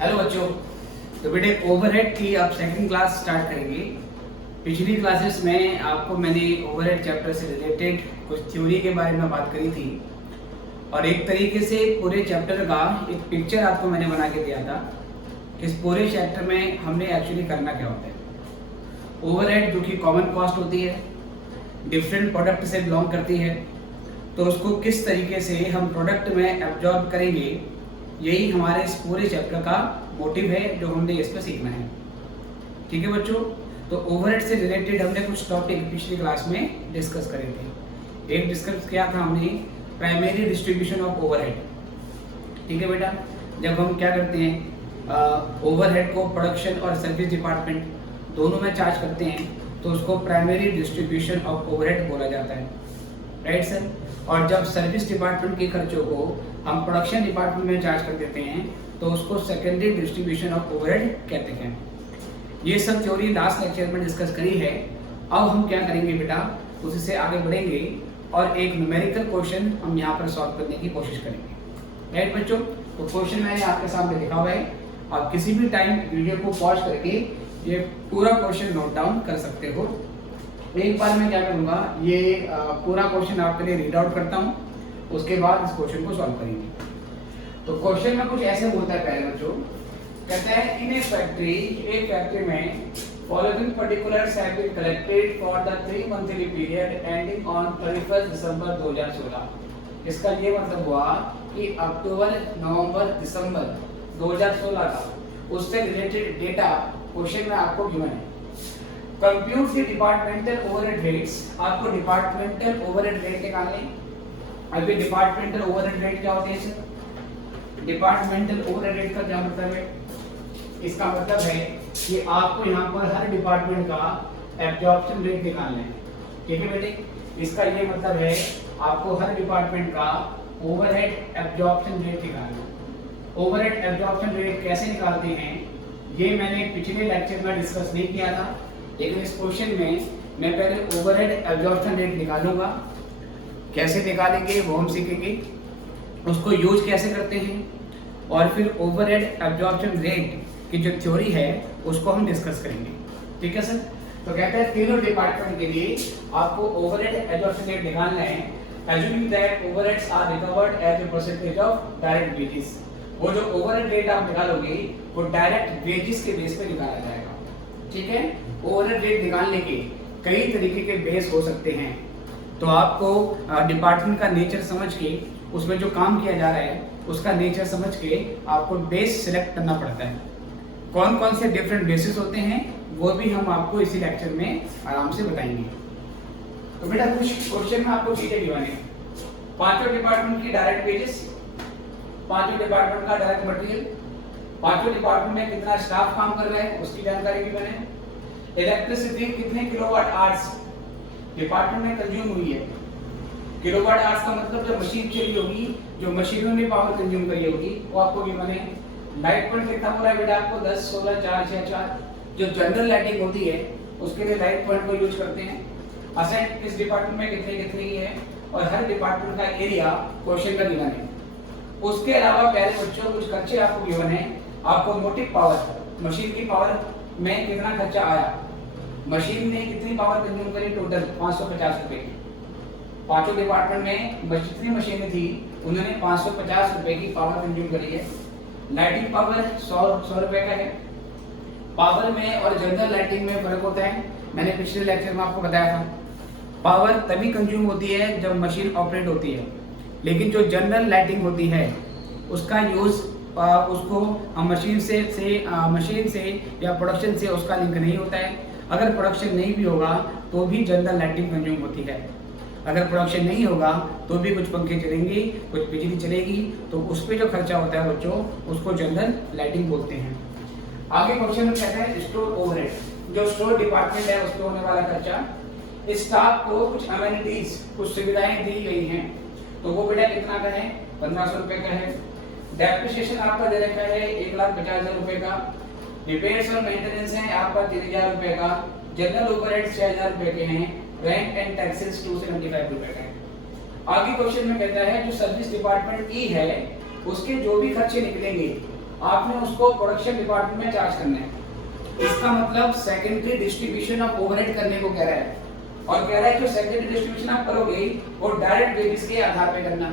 Hello बच्चों। तो बेटे ओवरहेड की आप सेकंड क्लास स्टार्ट करेंगे। पिछली क्लासेस में आपको मैंने ओवरहेड चैप्टर से रिलेटेड कुछ थ्योरी के बारे में बात करी थी और एक तरीके से पूरे चैप्टर का एक पिक्चर आपको मैंने बना के दिया था। इस पूरे चैप्टर में हमने एक्चुअली करना क्या होता है। ओवरहेड जो कि कॉमन कॉस्ट होती है, डिफरेंट प्रोडक्ट से बिलोंग करती है, तो उसको किस तरीके से हम प्रोडक्ट में एब्जॉर्ब करेंगे, यही हमारे इस पूरे चैप्टर का मोटिव है जो हमने इस पर सीखना है। ठीक है बच्चों। तो ओवरहेड से रिलेटेड हमने कुछ टॉपिक पिछली क्लास में डिस्कस करे थे। एक डिस्कस किया था हमने प्राइमरी डिस्ट्रीब्यूशन ऑफ ओवरहेड। ठीक है बेटा, जब हम क्या करते हैं ओवरहेड को प्रोडक्शन और सर्विस डिपार्टमेंट दोनों में चार्ज करते हैं तो उसको प्राइमरी डिस्ट्रीब्यूशन ऑफ ओवरहेड बोला जाता है, राइट सर। और जब सर्विस डिपार्टमेंट के खर्चों को हम प्रोडक्शन डिपार्टमेंट में चार्ज कर देते हैं तो उसको सेकेंडरी डिस्ट्रीब्यूशन ऑफ ओवरहेड कहते हैं। ये सब थ्योरी लास्ट लेक्चर में डिस्कस करी है। अब हम क्या करेंगे बेटा, उससे आगे बढ़ेंगे और एक न्यूमेरिकल क्वेश्चन हम यहाँ पर सॉल्व करने की कोशिश करेंगे, राइट बच्चों। तो क्वेश्चन मैंने आपके सामने लिखा हुआ है, आप किसी भी टाइम वीडियो को पॉज करके ये पूरा क्वेश्चन नोट डाउन कर सकते हो। एक बार मैं क्या करूँगा, ये पूरा क्वेश्चन आपके लिए रीड आउट करता हूँ, उसके बाद इस क्वेश्चन को सॉल्व करेंगे। तो क्वेश्चन में कुछ ऐसे बोलता है पहले बच्चों, कहता है इन ए फैक्ट्री, एक फैक्ट्री में following particulars have been collected for the 3 monthly period ending on 31 December 2016। इसका ये मतलब हुआ कि अक्टूबर, नवंबर, दिसंबर 2016 का उससे रिलेटेड डेटा क्वेश्चन में आपको गिवन है। Compute the departmental overhead rates, आपको डिपार्टमेंटल ओवरहेड रेट निकालने। अभी डिपार्टमेंटल ओवरहेड रेट क्या होते हैं सर? डिपार्टमेंटल ओवरहेड रेट का क्या मतलब है? इसका मतलब है कि आपको यहाँ पर हर डिपार्टमेंट का एब्जॉर्प्शन रेट निकालना है। ठीक है बेटे, इसका ये मतलब है आपको हर डिपार्टमेंट का ओवरहेड एब्जॉर्प्शन रेट निकालना है। ओवरहेड एब्जॉर्प्शन रेट कैसे निकालते हैं ये मैंने पिछले लेक्चर में डिस्कस नहीं किया था, लेकिन इस क्वेश्चन में मैं पहले ओवरहेड एब्जॉर्प्शन रेट निकालूंगा। कैसे निकालेंगे वो हम सीखेंगे, उसको यूज कैसे करते हैं, और फिर ओवरहेड एब्जॉर्प्शन रेट की जो थ्योरी है उसको हम डिस्कस करेंगे। ठीक है सर। तो कहते हैं तीनों डिपार्टमेंट के लिए आपको ओवरहेड एब्जॉर्प्शन रेट निकालना है। Assuming that overheads are recovered as a percentage of direct wages, वो जो ओवरहेड रेट आप निकालोगे वो डायरेक्ट वेजेस के बेस पे निकाला जाएगा। ठीक है। ओवरहेड रेट निकालने के कई तरीके के बेस हो सकते हैं, तो आपको डिपार्टमेंट का नेचर समझ के, उसमें जो काम किया जा रहा है उसका नेचर समझ के आपको बेस सिलेक्ट करना पड़ता है। कौन कौन से डिफरेंट बेसिस होते हैं वो भी हम आपको इसी लेक्चर में आराम से बताएंगे। तो बेटा कुछ क्वेश्चन में आपको चीजें गिवन है। पांचों डिपार्टमेंट की डायरेक्ट वेजेस, पांचों डिपार्टमेंट का डायरेक्ट मटेरियल, पांचों डिपार्टमेंट में कितना स्टाफ काम कर रहा है उसकी जानकारी गिवन है। इलेक्ट्रिसिटी कितने किलोवाट आवर्स डिपार्टमेंट में कंज्यूम हुई है। किलोवाट आवर्स का मतलब जब मशीन चली होगी, जो मशीनों ने पावर कंज्यूम करी होगी वो आपको गिवन है। लाइट पॉइंट कितना हो रहा है बेटा आपको 10, 16, 4, 6, 4। जो जनरल लाइटिंग होती है उसके लिए लाइट पॉइंट को यूज करते हैं। असेट इस डिपार्टमेंट में कितने कितने की है, और हर डिपार्टमेंट का एरिया क्वेश्चन का गिवन है। उसके अलावा प्यारे बच्चों कुछ खर्चे आपको गिवन है। आपको मोटिव पावर, मशीन की पावर में कितना खर्चा आया, मशीन ने कितनी पावर कंज्यूम करी, टोटल 550 रुपए की। पांचों डिपार्टमेंट में जितनी मशीनें थी उन्होंने 550 रुपए की पावर कंज्यूम करी है। लाइटिंग पावर 100 रुपए का है। पावर में और जनरल लाइटिंग में फर्क होता है, मैंने पिछले लेक्चर में आपको बताया था। पावर तभी कंज्यूम होती है जब मशीन ऑपरेट होती है, लेकिन जो जनरल लाइटिंग होती है उसका यूज उसको मशीन से या प्रोडक्शन से उसका लिंक नहीं होता है। अगर प्रोडक्शन नहीं भी होगा तो भी जनरल लाइटिंग कंज्यूम होती है। अगर प्रोडक्शन नहीं होगा तो भी कुछ पंखे चलेंगे, कुछ बिजली चलेगी, तो उस पर जो खर्चा होता है बच्चों उसको जनरल लाइटिंग बोलते हैं। आगे क्वेश्चन में कहता है स्टोर ओवरहेड, जो स्टोर डिपार्टमेंट है उसको होने वाला खर्चा। स्टाफ को कुछ अमेनिटीज, कुछ सुविधाएं दी गई हैं, तो वो बेटा कितना का है, 1500 रुपए का है। डेप्रिसिएशन आपका दे रखा है 1,50,000 रुपए का। रिपेयर्स और मेंटेनेंस है आपका 3,000 रुपए का। जनरल ओवरहेड 6,000 रुपए के हैं। रेंट एंड टैक्सेस 275 रुपए का है। आगे क्वेश्चन में कहता है जो सर्विस डिपार्टमेंट ई है उसके जो भी खर्चे निकलेंगे आपने उसको प्रोडक्शन डिपार्टमेंट में चार्ज करना है। इसका मतलब सेकेंडरी डिस्ट्रीब्यूशन ऑफ ओवरहेड करने को कह रहा है, और कह रहा है कि सेकेंडरी डिस्ट्रीब्यूशन आप करोगे वो डायरेक्ट वेजेस के आधार पे करना।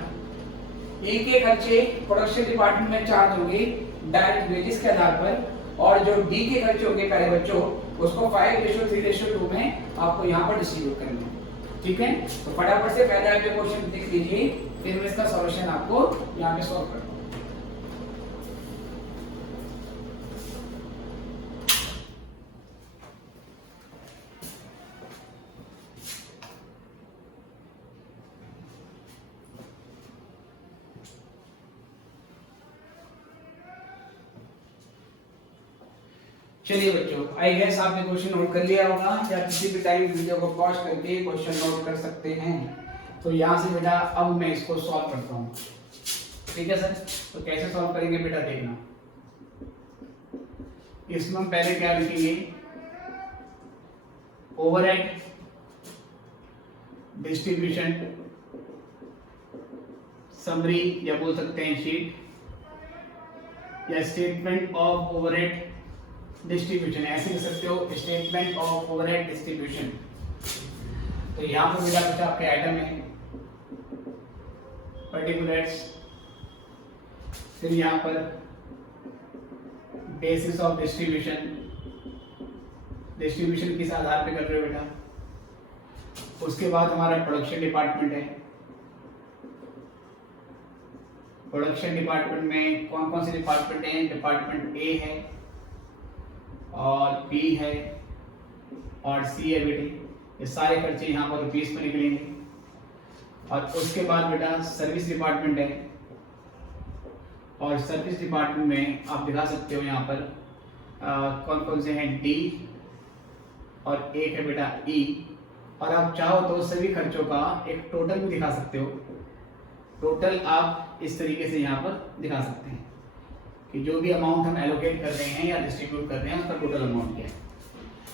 ए के खर्चे प्रोडक्शन डिपार्टमेंट में चार्ज होंगे डायरेक्ट वेजेस के आधार पर, और जो डी के खर्चे होंगे प्यारे बच्चों उसको 5:3:2 में आपको यहाँ पर डिस्ट्रीब्यूट करना है। ठीक है, तो फटाफट से पहले आप ये क्वेश्चन लिख लीजिए, फिर मैं इसका सॉल्यूशन आपको यहाँ पे सॉल्व करूंगा। चलिए बच्चों, आई गेस आपने क्वेश्चन नोट कर लिया होगा, या किसी भी टाइम वीडियो को पॉज करके क्वेश्चन नोट कर सकते हैं। तो यहाँ से बेटा अब मैं इसको सॉल्व करता हूँ। ठीक है सर, तो कैसे सॉल्व करेंगे बेटा देखना। इसमें हम पहले क्या लिखेंगे, ओवरहेड डिस्ट्रीब्यूशन समरी, या बोल सकते हैं शीट, या स्टेटमेंट ऑफ ओवरहेड डिस्ट्रीब्यूशन, ऐसे लिख सकते हो स्टेटमेंट ऑफ ओवरहेड डिस्ट्रीब्यूशन। तो यहाँ पर बेटा कुछ आपके आइटम है, पर्टिकुलर्स, फिर यहाँ पर बेसिस ऑफ डिस्ट्रीब्यूशन, डिस्ट्रीब्यूशन किस आधार पे कर रहे हो बेटा। उसके बाद हमारा प्रोडक्शन डिपार्टमेंट है। प्रोडक्शन डिपार्टमेंट में कौन कौन से डिपार्टमेंट हैं, डिपार्टमेंट ए है और बी है और सी है बेटे। ये सारे खर्चे यहाँ पर रुपीस में निकलेंगे। और उसके बाद बेटा सर्विस डिपार्टमेंट है, और सर्विस डिपार्टमेंट में आप दिखा सकते हो यहाँ पर कौन कौन से हैं, डी, और एक है बेटा ई। और आप चाहो तो सभी खर्चों का एक टोटल भी दिखा सकते हो। टोटल आप इस तरीके से यहाँ पर दिखा सकते हैं कि जो भी अमाउंट हम एलोकेट कर रहे हैं या डिस्ट्रीब्यूट कर रहे हैं उसका टोटल अमाउंट क्या है।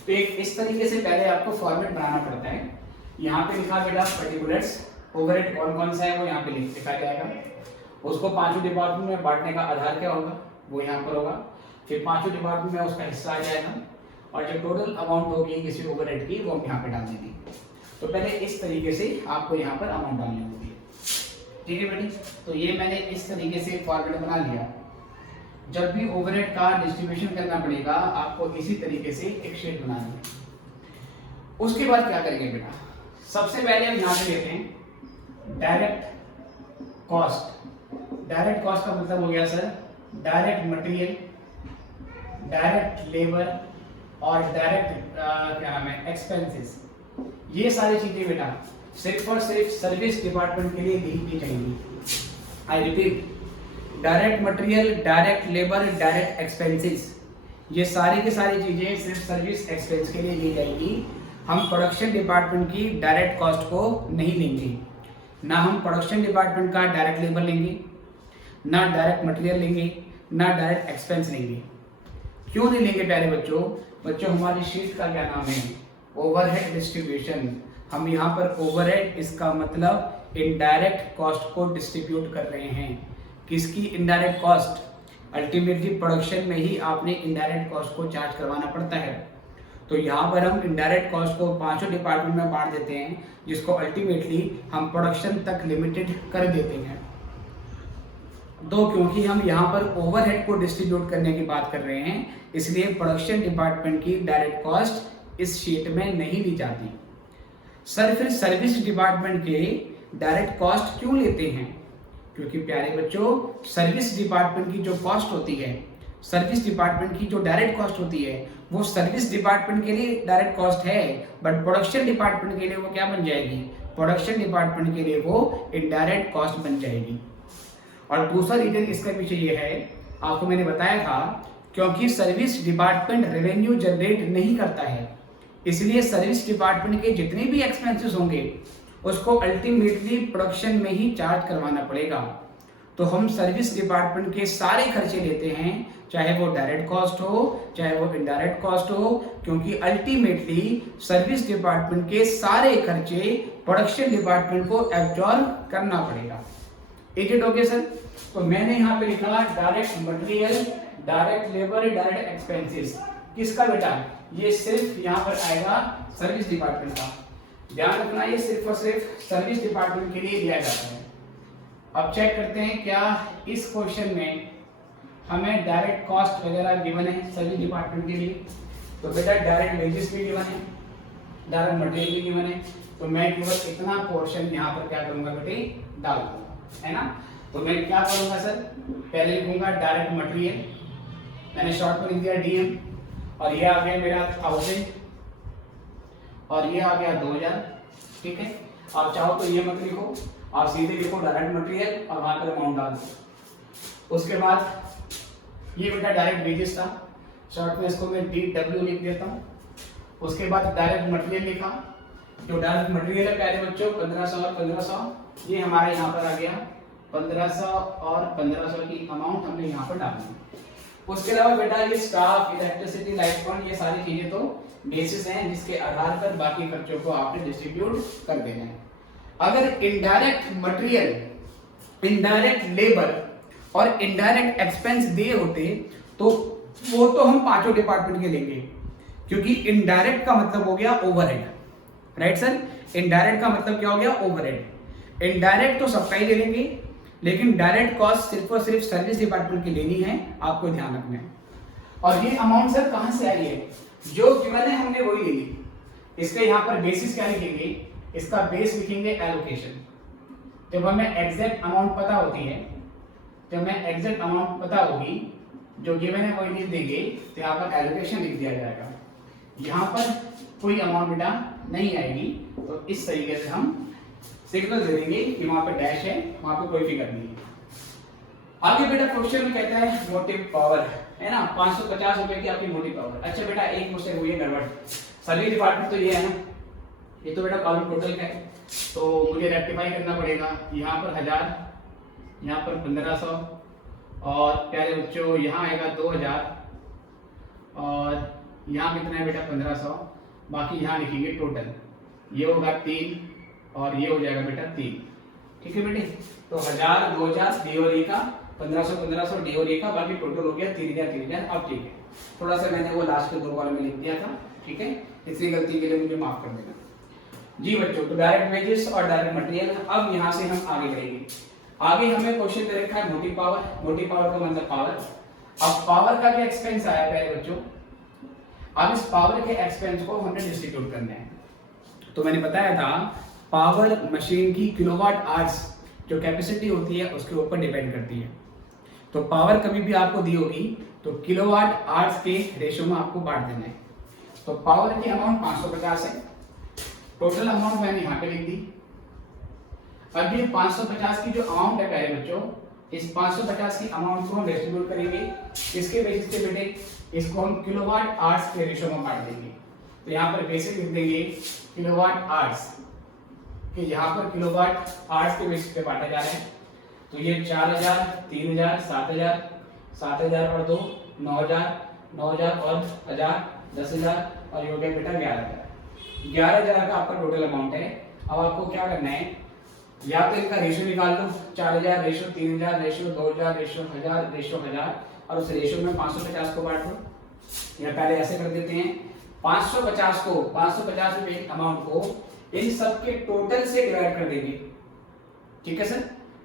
तो एक इस तरीके से पहले आपको फॉर्मेट बनाना पड़ता है। यहाँ पे लिखा बेटा पर्टिकुलर्स, ओवरहेड कौन कौन सा है वो यहाँ पे लिखा जाएगा। उसको पांचों डिपार्टमेंट में बांटने का आधार क्या होगा वो यहाँ पर होगा। फिर पांचों डिपार्टमेंट में उसका हिस्सा आ जाएगा, और जो टोटल अमाउंट होगी किसी ओवरहेड की वो हम यहाँ पे डाल देंगे। तो पहले इस तरीके से आपको यहाँ पर अमाउंट डालनी होगी। ठीक है बेटी, तो ये मैंने इस तरीके से फॉर्मेट बना लिया। जब भी ओवरहेड का डिस्ट्रीब्यूशन करना पड़ेगा आपको इसी तरीके से एक शीट बनानी है। उसके बाद क्या करेंगे बेटा, सबसे पहले हम यहाँ पे लेते हैं डायरेक्ट कॉस्ट। डायरेक्ट कॉस्ट का मतलब हो गया sir direct material, direct labour और डायरेक्ट क्या नाम है एक्सपेंसेस। ये सारी चीजें बेटा सिर्फ और सिर्फ सर्विस डिपार्टमेंट के लिए दी जाएंगी। I repeat, direct material, direct labour, direct expenses, ये सारी की सारी चीजें सिर्फ सर्विस एक्सपेंस के लिए दी जाएगी। हम प्रोडक्शन डिपार्टमेंट की डायरेक्ट कॉस्ट को नहीं लेंगे। ना हम प्रोडक्शन डिपार्टमेंट का डायरेक्ट लेबर लेंगे, ना डायरेक्ट मटेरियल लेंगे, ना डायरेक्ट एक्सपेंस लेंगे। क्यों नहीं लेंगे प्यारे बच्चों? हमारी शीट का क्या नाम है, ओवरहेड डिस्ट्रीब्यूशन। हम यहाँ पर ओवरहेड, इसका मतलब इनडायरेक्ट कॉस्ट को डिस्ट्रीब्यूट कर रहे हैं। किसकी इनडायरेक्ट कॉस्ट? अल्टीमेटली प्रोडक्शन में ही आपने इनडायरेक्ट कॉस्ट को चार्ज करवाना पड़ता है। तो यहाँ पर हम इनडायरेक्ट कॉस्ट को पांचों डिपार्टमेंट में बांट देते हैं, जिसको अल्टीमेटली हम प्रोडक्शन तक लिमिटेड कर देते हैं। दो, क्योंकि हम यहाँ पर ओवरहेड को डिस्ट्रीब्यूट करने की बात कर रहे हैं, इसलिए प्रोडक्शन डिपार्टमेंट की डायरेक्ट कॉस्ट इस शीट में नहीं ली जाती। सर फिर सर्विस डिपार्टमेंट के डायरेक्ट कॉस्ट क्यों लेते हैं? क्योंकि प्यारे बच्चों सर्विस डिपार्टमेंट की जो कॉस्ट होती है, सर्विस डिपार्टमेंट की जो डायरेक्ट कॉस्ट होती है वो सर्विस डिपार्टमेंट के लिए डायरेक्ट कॉस्ट है, बट प्रोडक्शन डिपार्टमेंट के लिए वो क्या बन जाएगी? प्रोडक्शन डिपार्टमेंट के लिए वो इनडायरेक्ट कॉस्ट बन जाएगी। और दूसरा रीजन इसके पीछे ये है, आपको मैंने बताया था, क्योंकि सर्विस डिपार्टमेंट रेवेन्यू जनरेट नहीं करता है, इसलिए सर्विस डिपार्टमेंट के जितने भी एक्सपेंसेस होंगे उसको अल्टीमेटली प्रोडक्शन में ही चार्ज करवाना पड़ेगा। तो हम सर्विस डिपार्टमेंट के सारे खर्चे लेते हैं, चाहे वो डायरेक्ट कॉस्ट हो चाहे वो इनडायरेक्ट कॉस्ट हो, क्योंकि अल्टीमेटली सर्विस डिपार्टमेंट के सारे खर्चे प्रोडक्शन डिपार्टमेंट को एब्जॉर्ब करना पड़ेगा। Is it okay sir? तो मैंने यहाँ पे लिखा direct material, direct labour, direct expenses. किसका बेटा? ये सिर्फ यहाँ पर आएगा सर्विस डिपार्टमेंट का। ध्यान रखना ये सिर्फ और सिर्फ सर्विस डिपार्टमेंट के लिए दिया जाता है। अब चेक करते हैं क्या इस क्वेश्चन में हमें डायरेक्ट कॉस्ट वगैरह गिवन है सर्विस डिपार्टमेंट के लिए। तो बेटा डायरेक्ट वेजेस भी गिवन है, डायरेक्ट मटेरियल भी गिवन है। तो मैं केवल इतना पोर्शन यहाँ पर क्या करूंगा बेटे, डाल दूंगा, है ना। तो मैं क्या करूंगा सर, पहले लिखूंगा डायरेक्ट मटेरियल, मैंने शॉर्ट में लिख दिया डीएम, और ये आ गया मेरा 1000 और ये आ गया 2000। ठीक है, आप चाहो तो ये मत लिखो, आप सीधे लिखो डायरेक्ट मटेरियल और वहां पर अमाउंट डाल दो। उसके बाद ये बेटा डायरेक्ट वेजेस था, शॉर्ट में इसको मैं DW लिख देता हूँ। उसके बाद डायरेक्ट मटेरियल लिखा, जो डायरेक्ट मटेरियल है प्यारे बच्चों 1500 और 1500, ये हमारा यहाँ पर आ गया 1500 और 1500 की अमाउंट हमने यहाँ पर डाल दी। उसके अलावा बेटा ये स्टाफ, इलेक्ट्रिसिटी, लाइट फंड, ये सारी चीजें तो बेसिस हैं जिसके आधार पर बाकी खर्चों को आपने डिस्ट्रीब्यूट कर देना है। अगर इनडायरेक्ट मटेरियल, इनडायरेक्ट लेबर और इनडायरेक्ट एक्सपेंस दिए होते तो वो तो हम पांचों डिपार्टमेंट के लेंगे, क्योंकि इनडायरेक्ट का मतलब हो गया ओवरहेड, राइट सर। इनडायरेक्ट का मतलब क्या हो गया, ओवरहेड। इनडायरेक्ट तो सबका ही ले लेंगे, लेकिन डायरेक्ट कॉस्ट सिर्फ और सिर्फ सर्विस डिपार्टमेंट की लेनी है, आपको ध्यान रखना है। और ये अमाउंट सर कहां से आई है, जो गिवन है हमने वही ले ली। इसके यहाँ पर बेसिस क्या लिखेंगे, इसका बेस लिखेंगे एलोकेशन। जब हमें एग्जैक्ट अमाउंट पता होती है, जब हमें एग्जैक्ट अमाउंट पता होगी, जो गिवन है वही लिख देंगे, तो यहाँ पर एलोकेशन लिख दिया जाएगा। यहाँ पर कोई अमाउंट बेटा नहीं आएगी, तो इस तरीके से हम सिग्नल दे देंगे कि वहां पर डैश है, वहां पर कोई फिगर नहीं है। आगे बेटा क्वेश्चन में कहता है मोटिव पावर, है ना, 550 रुपए की आपकी मोटिव पावर। अच्छा बेटा एक मुझसे हुई है गड़बड़, सर्विस डिपार्टमेंट तो ये है ना, ये तो बेटा कॉलम टोटल का है, तो मुझे रेक्टिफाई करना पड़ेगा। यहाँ पर 1000, यहाँ पर 1500, और प्यारे बच्चों यहाँ आएगा 2000, और यहाँ कितना है बेटा 1500, बाकी यहाँ लिखेंगे टोटल, ये होगा 3 और ये हो जाएगा बेटा 3। ठीक है बेटे, तो 1000, 2000 डी और ए का, 1500 1500 डी और ए का, बाकी टोटल हो गया 3000 3000। अब ठीक है, थोड़ा सा मैंने वो लास्ट के 2 कॉलम में लिख दिया था, ठीक है, इसी गलती के लिए मुझे माफ कर देना जी बच्चों। तो डायरेक्ट वेजेस और डायरेक्ट मटेरियल, अब यहाँ से हम आगे बढ़ेंगे। आगे हमें क्वेश्चन दे रखा है मोटिव पावर, मोटिव पावर का मतलब पावर। अब पावर का क्या एक्सपेंस आया पहले बच्चों, अब इस पावर के एक्सपेंस को हमने डिस्ट्रीब्यूट करना है। तो मैंने बताया था पावर मशीन की किलोवाट आवर्स जो कैपेसिटी होती है उसके ऊपर डिपेंड करती है। तो पावर कभी भी आपको दी होगी तो किलोवाट आवर्स के रेशियो में आपको बांट देना है। तो पावर की अमाउंट 550 है, टोटल अमाउंट मैंने यहाँ पे लिख दी। अब ये 550 की जो अमाउंट है प्यारे बच्चों, इस 550 की अमाउंट को हम डिस्ट्रीब्यूट करेंगे इसके बेसिस पे बेटे, इसको हम किलोवाट आवर्स के रेशियो में बांट देंगे। तो यहाँ पर बेसिक लिख देंगे किलोवाट आवर्स, कि यहाँ पर किलोवाट आवर्स के बेसिस पे बांटा जा रहा है। तो ये 4000, 3000, 7000, 7000 और 2, 9000, 9000 और 1000, 10000, और ये हो गया बेटा 11000। 11000 का आपका टोटल अमाउंट है। अब आपको क्या करना है, या तो इनका रेशियो निकाल लो, 4000 रेशियो 3000 रेशियो 2000 रेशियो 1000 रेशियो 1000, और उस रेशियो में 550 को बांट दो। या पहले ऐसे कर देते हैं, 550 को, 550 रुपए की अमाउंट को इन सब के टोटल से डिवाइड कर देंगे। ठीक है सर,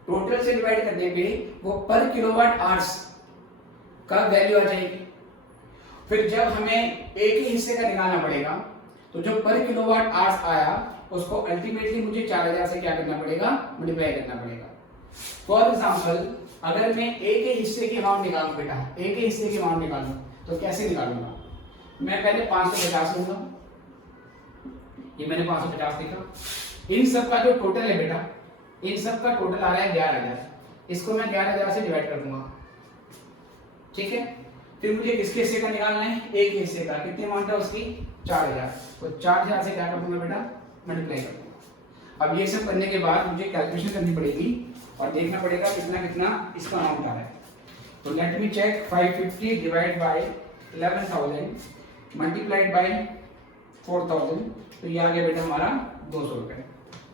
टोटल से डिवाइड करने पे वो पर किलोवाट आवर्स का वैल्यू आ जाएगी। फिर जब हमें एक ही हिस्से का निकालना पड़ेगा, तो जो पर किलोवाट आवर्स आया उसको अल्टीमेटली मुझे 4000 से क्या करना पड़ेगा, मल्टीप्लाई करना पड़ेगा। फॉर एग्जांपल अगर मैं एक ही हिस्से की अमाउंट निकालूं बेटा, एक ही हिस्से की अमाउंट निकालूं तो कैसे निकालूंगा, मैं पहले 550 लूंगा, ये मैंने 550 लिखा। इन सब का जो टोटल है बेटा, इन सब का टोटल आ रहा है 11000, इसको मैं 11000 से डिवाइड कर दूंगा। ठीक है, फिर मुझे किसके हिस्से का निकालना है, एक हिस्से का। कितनी अमाउंट है उसकी, 4000, तो 4000 से क्या कर दूंगा बेटा, मल्टीप्लाई कर दूंगा। अब ये सब करने के बाद मुझे कैलकुलेशन करनी पड़ेगी और देखना पड़ेगा कितना कितना इसका अमाउंट आ रहा है। तो let me check, 550 divide by 11000 multiplied by 4000, तो ये आ गया बेटा हमारा 200 रुपए।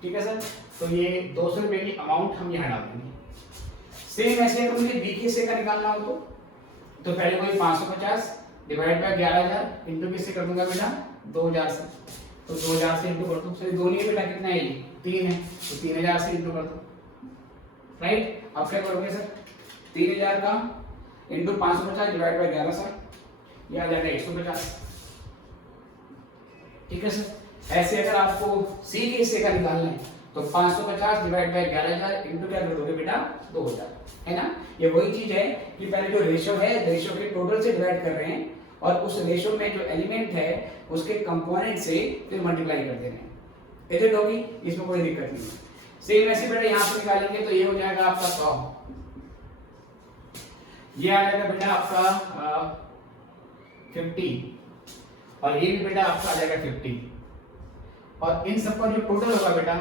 ठीक है सर, तो ये 200 रुपए की अमाउंट हम यहाँ डाल देंगे। सेम ऐसे अगर मुझे बी के हिस्से का निकालना हो तो पहले कोई 550 डिवाइड बाय 11000 इंटू किससे कर दूंगा बेटा 2000 से। तो 2000 से इंटू कर दो, सॉरी 2 नहीं है बेटा, कितना है ये 3 है, तो 3000 से इंटू कर दो, राइट। अब क्या करोगे सर 3000 का इंटू 550 डिवाइड बाय 11 सर, ये आ जाएगा 150, ठीक है सर। ऐसे अगर आपको सी के हिस्से का निकालना है तो 550 डिवाइड बाय 11000 इंटू क्या कर दोगे बेटा 2000, है ना। ये वही चीज है कि पहले जो रेशियो है, रेशियो के टोटल से डिवाइड कर रहे हैं और उस रेशियो में जो एलिमेंट है उसके कंपोनेंट से फिर मल्टीप्लाई कर दे रहे हैं, इधर होगी, इसमें कोई दिक्कत नहीं है। सेम ऐसे बेटा यहाँ से निकालेंगे तो ये हो जाएगा आपका 100, ये आ जाएगा बेटा आपका 50 और ये भी बेटा आपका आ जाएगा 50 और इन सब का जो टोटल होगा बेटा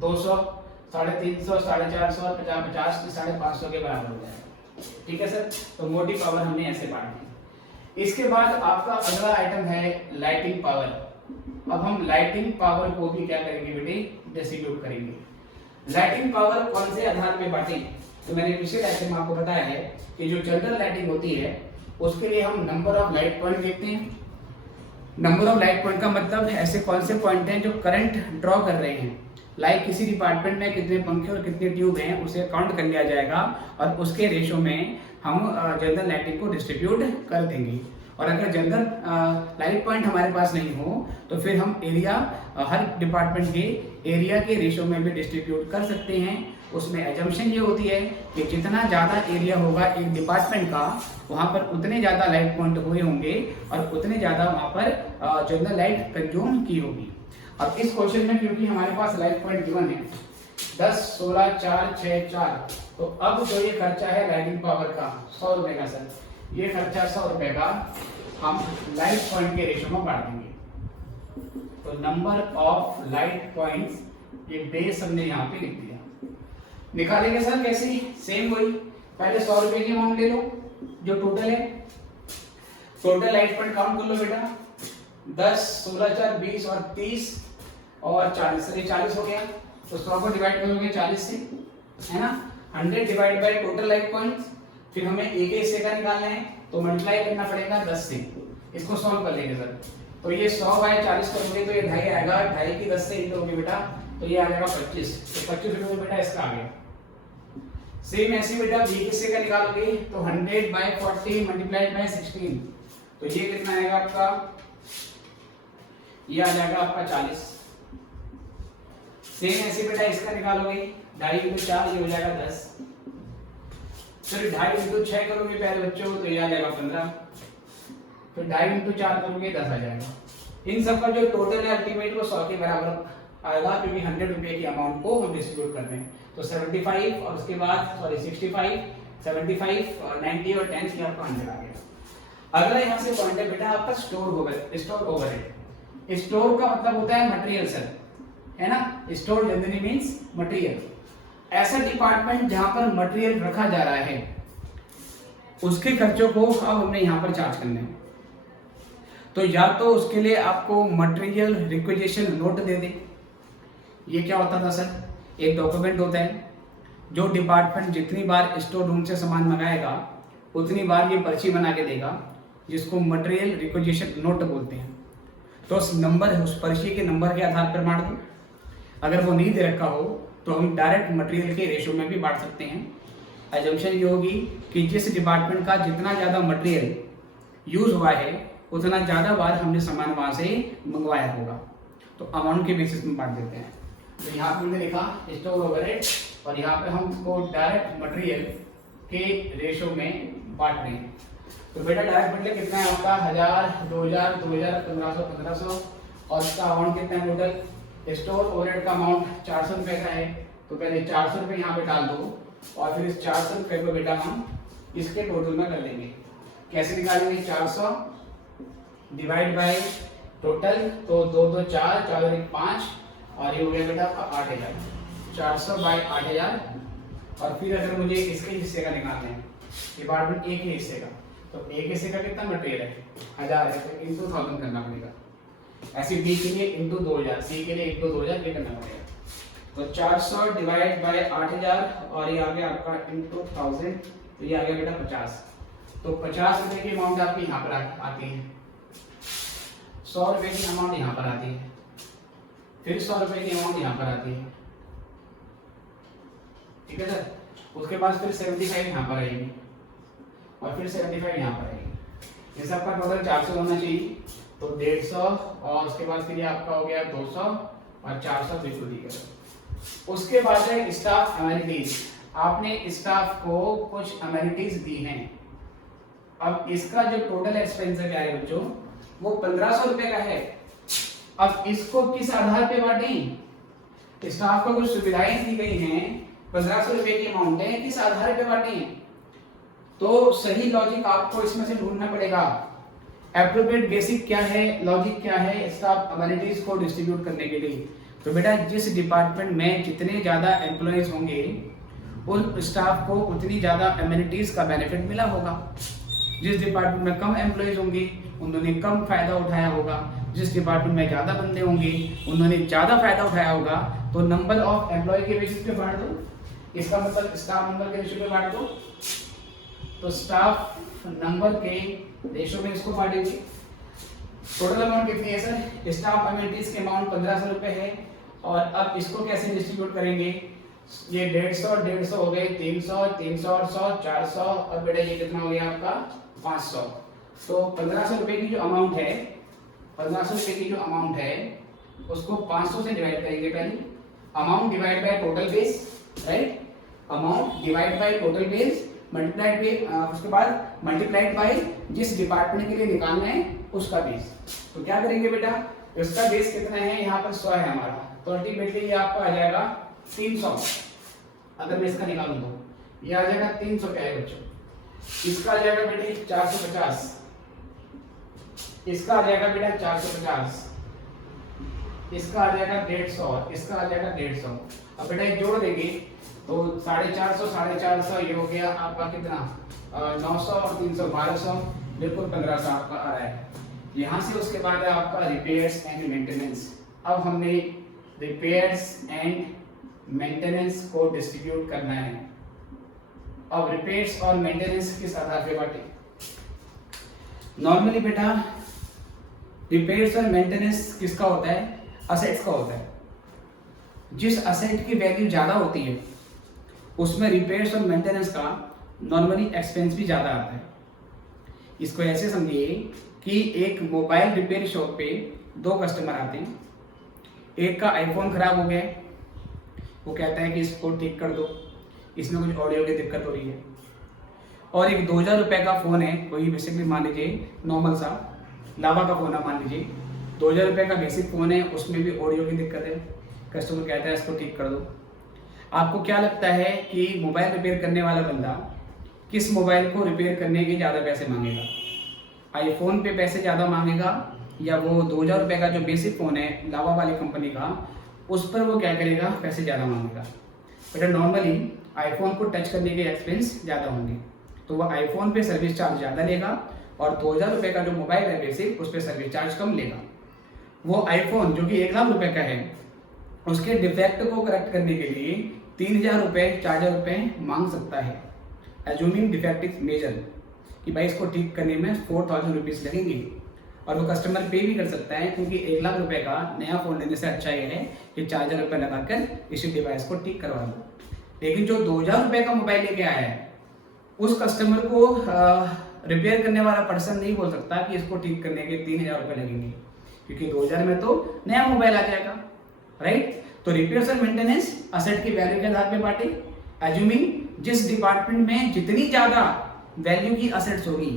200, 350, 450 और 50 550 के बराबर हो जाएगा, ठीक है सर। तो मोटी पावर हमने ऐसे बांटी। इसके बाद आपका अगला आइटम है लाइटिंग पावर। अब हम लाइटिंग पावर को भी क्या करेंगे बेटे डिस्ट्रीब्यूट करेंगे। लाइटिंग पावर कौन से आधार पे बांटें, तो मैंने पिछले लेक्चर में आपको बताया है कि जो जनरल लाइटिंग होती है उसके लिए हम नंबर ऑफ लाइट पॉइंट देखते हैं। नंबर ऑफ लाइट पॉइंट का मतलब ऐसे कौन से पॉइंट हैं जो करंट ड्रॉ कर रहे हैं, लाइक किसी डिपार्टमेंट में कितने पंखे और कितने ट्यूब हैं उसे काउंट कर लिया जाएगा और उसके रेशो में हम जनरल लाइटिंग को डिस्ट्रीब्यूट कर देंगे। और अगर जनरल लाइट पॉइंट हमारे पास नहीं हो तो फिर हम एरिया हर डिपार्टमेंट के एरिया के रेशो में भी डिस्ट्रीब्यूट कर सकते हैं। उसमें एजम्पशन ये होती है कि जितना ज़्यादा एरिया होगा एक डिपार्टमेंट का वहाँ पर उतने ज़्यादा लाइट पॉइंट हुए होंगे और उतने ज़्यादा वहाँ पर जनरल लाइट कंज्यूम की होगी। अब इस क्वेश्चन में क्योंकि हमारे पास लाइट पॉइंट गिवन है 10, 16, 4, 6, 4, तो अब जो ये खर्चा है लाइटिंग पावर का 100 रुपए का सर, ये खर्चा 100 रुपए का हम लाइट पॉइंट के रेशो में बांट देंगे। तो नंबर ऑफ लाइट पॉइंट्स ये बेस हमने यहाँ पे लिख दिया। निकालेंगे सर कैसे, सेम वही, पहले 100 रुपए की अमाउंट ले लो जो टोटल है, टोटल लाइट पॉइंट काउंट कर लो बेटा 10, 16, 4, 20 और 30 और 40, ये 40 हो गया। तो 100 को डिवाइड करोगे 40 से, है ना। 100 divide by total light points, फिर हमें एक हिस्से का निकालना है तो मल्टीप्लाई करना पड़ेगा 10 से। इसको सॉल्व कर लेंगे सर, तो ये 100 बाय 40 करोगे तो ये 2.5 आएगा, 2.5 की 10 से इंटू होगी बेटा तो ये आ जाएगा 25, तो 25 रुपये बेटा इसका आ गया। सेम ऐसे बेटा बी हिस्से का निकालोगे तो 100 बाय 40 मल्टीप्लाइड बाय 16, तो ये कितना आएगा आपका, ये आ जाएगा आपका 40। सेम ऐसे बेटा इसका निकालोगे 2.5 इंटू 4, ये हो जाएगा 10। फिर 2.5 इंटू 6 करोगे प्यारे बच्चों तो ये आ जाएगा 15। फिर 2.5 इंटू 4 करोगे 10 आ जाएगा। इन सब का जो टोटल है अल्टीमेट वो 100 के बराबर आएगा क्योंकि 100 रुपए की अमाउंट को हम डिस्ट्रीब्यूट कर रहे हैं। तो 75 और उसके बाद 65, 75 और 90 और 10 की आपका 100 आ गया। अगला यहाँ से पॉइंट है बेटा आपका स्टोर ओवरहेड। स्टोर का मतलब होता है मटेरियल सर, है ना। Store generally means material. ऐसा डिपार्टमेंट जहां पर मटेरियल रखा जा रहा है उसके खर्चों को अब हमने यहाँ पर चार्ज करना है। तो या तो उसके लिए आपको मटेरियल रिक्विजिशन नोट दे दे। ये क्या होता था सर, एक डॉक्यूमेंट होता है जो डिपार्टमेंट जितनी बार स्टोर रूम से सामान मंगाएगा उतनी बार ये पर्ची बना के देगा जिसको मटेरियल रिक्विजिशन नोट बोलते हैं। तो उस पर्ची के नंबर के आधार पर बांट दो। अगर वो नहीं दे रखा हो तो हम डायरेक्ट मटेरियल के रेशो में भी बांट सकते हैं। एजम्पशन ये होगी कि जिस डिपार्टमेंट का जितना ज़्यादा मटेरियल यूज हुआ है उतना ज़्यादा बार हमने सामान वहाँ से मंगवाया होगा, तो अमाउंट के बेसिस में बांट देते हैं। तो यहाँ पे हमने लिखा स्टोर ओवरहेड और यहाँ पे हमको डायरेक्ट मटेरियल के रेशो में बांट रहे हैं। तो बेटा डायरेक्ट मटेरियल कितना है आपका 1000, 2000, 2000, 1500, 1500 और इसका अमाउंट कितना है टोटल। स्टोर ओवरहेड का अमाउंट 400 रुपये का है, तो पहले 400 रुपये यहाँ पे डाल दो और फिर इस 400 रुपये को बेटा हम इसके टोटल में कर देंगे। कैसे निकालेंगे, 400 डिवाइड बाय टोटल, तो 2 2 4, 4 1 5 और ये हो गया बेटा आपका 8000। 400 बाय 8000 और फिर अगर मुझे इसके हिस्से का निकालना है डिपार्टमेंट ए के हिस्से का, तो ए के हिस्से का कितना मटेरियल है 1000 है, तो इंटू 1000 करना पड़ेगा। ऐसे बी के लिए इंटू 2000, सी के लिए इंटू 2000 ये करना पड़ेगा। तो 400 डिवाइड बाय 8000 और ये आ गया आपका इनटू 1000, तो ये आ गया बेटा 50। तो 50 रुपए की अमाउंट आपकी यहाँ पर आती है, 100 रुपए की अमाउंट यहाँ पर आती है, फिर 100 रुपए की अमाउंट यहाँ पर आती है, ठीक है सर। उसके बाद फिर 75 यहाँ पर आएगी और फिर 75 यहाँ पर आएगी। इस सबका टोटल 400 होना चाहिए, तो 150 और उसके बाद फिर ये आपका हो गया 200 और 400 बिल्कुल ठीक है। उसके बाद है स्टाफ अमेनिटीज। आपने स्टाफ को कुछ अमेनिटीज दी हैं। अब इसका जो टोटल एक्सपेंस है बच्चों वो 1500 रुपए का है। अब इसको किस आधार पे बांटें? स्टाफ को कुछ सुविधाएं दी गई हैं, 1500 रुपए की अमाउंट है, किस आधार पे बांटें? तो सही लॉजिक आपको इसमें से ढूंढना पड़ेगा। एप्रोप्रिएट बेसिक क्या है, लॉजिक क्या है स्टाफ अमेनिटीज को डिस्ट्रीब्यूट करने के लिए? तो बेटा जिस डिपार्टमेंट में जितने ज्यादा एम्प्लॉइज होंगे उन स्टाफ को उतनी ज्यादा अमेनिटीज का बेनिफिट मिला होगा। जिस डिपार्टमेंट में कम एम्प्लॉइज होंगे उन्होंने कम फायदा उठाया होगा, जिस डिपार्टमेंट में ज्यादा बंदे होंगे उन्होंने ज्यादा फायदा उठाया होगा। तो नंबर ऑफ एम्प्लॉय के बेसिस पे बांट दो, इसका मतलब स्टाफ नंबर के रेशियो पे बांट दो। तो स्टाफ नंबर के रेशियो में इसको बांटेंगे। टोटल अमाउंट कितनी है सर? स्टाफ अमेनिटीज के अमाउंट 1500 रुपए है। और अब इसको कैसे डिस्ट्रीब्यूट करेंगे? ये 150 हो गए, 300 और 100 400 और बेटा ये कितना हो गया आपका 500। तो 1500 रुपए की जो अमाउंट है, 1500 रुपए की जो अमाउंट है उसको 500 से डिवाइड करेंगे। पहले amount divide by total base, right? Amount divide by total base multiplied by उसके बाद मल्टीप्लाइड बाय जिस डिपार्टमेंट के लिए निकालना है उसका बेस। तो क्या करेंगे बेटा, इसका बेस कितना है? यहाँ पर 100 है हमारा, तो अल्टीमेटली ये आपका आ जाएगा 300। अगर मैं इसका निकालूं तो ये आ जाएगा 300 क्या है बच्चों? इसका आ जाएगा बेटे 450, इसका आ जाएगा बेटा 450, इसका आ जाएगा 150, इसका आ जाएगा 150। अब बेटा जोड़ देंगे तो 450 ये हो गया आपका कितना 900 और 300 1200, बिल्कुल 1500 आपका आ रहा है। यहाँ से उसके बाद है आपका रिपेयर्स एंड मेंटेनेंस। अब हमने रिपेयर्स एंड मेंटेनेंस को डिस्ट्रीब्यूट करना है। अब रिपेयर्स और मेंटेनेंस किस आधार पे बांटे? नॉर्मली बेटा रिपेयर्स और मेंटेनेंस किसका होता है? असेट्स का होता है। जिस असेट की वैल्यू ज्यादा होती है उसमें रिपेयर्स और मेंटेनेंस का नॉर्मली एक्सपेंस भी ज्यादा आता है। इसको ऐसे समझिए कि एक मोबाइल रिपेयर शॉप पे 2 कस्टमर आते हैं। एक का आईफोन खराब हो गया है, वो कहता है कि इसको ठीक कर दो, इसमें कुछ ऑडियो की दिक्कत हो रही है। और एक 2000 रुपये का फ़ोन है, वही बेसिकली मान लीजिए नॉर्मल सा लावा का फ़ोन है, मान लीजिए 2000 रुपये का बेसिक फ़ोन है, उसमें भी ऑडियो की दिक्कत है। कस्टमर कहता है इसको ठीक कर दो। आपको क्या लगता है कि मोबाइल रिपेयर करने वाला बंदा किस मोबाइल को रिपेयर करने के ज़्यादा पैसे मांगेगा? आईफोन पे पैसे ज़्यादा मांगेगा या वो 2000 रुपये का जो बेसिक फ़ोन है लावा वाली कंपनी का, उस पर वो क्या करेगा, पैसे ज़्यादा मांगेगा? बेटा नॉर्मली आईफोन को टच करने के एक्सपेंस ज़्यादा होंगे, तो वो आईफोन पे सर्विस चार्ज ज़्यादा लेगा और 2000 रुपये का जो मोबाइल है बेसिक उस पर सर्विस चार्ज कम लेगा। वो आईफोन जो कि 1 लाख रुपये का है उसके डिफेक्ट को करेक्ट करने के लिए 3000 रुपये 4000 रुपये मांग सकता है, एज्यूमिंग डिफेक्टिव मेजर कि भाई इसको ठीक करने में 4000 रुपीज़ लगेंगे। और वो कस्टमर पे भी कर सकता है क्योंकि 1 लाख रुपए का नया फ़ोन लेने से अच्छा ये है कि 4000 रुपये लगाकर इसी डिवाइस को ठीक करवा लो। लेकिन जो 2000 रुपये का मोबाइल लेके आया है उस कस्टमर को रिपेयर करने वाला पर्सन नहीं बोल सकता कि इसको ठीक करने के 3000 रुपये लगेंगे, क्योंकि 2000 में तो नया मोबाइल आ जाएगा, राइट? तो रिपेयर्स और मेंटेनेंस असेट की वैल्यू के आधार पे बांटे, एज्यूमिंग जिस डिपार्टमेंट में जितनी ज्यादा वैल्यू की असेट्स होगी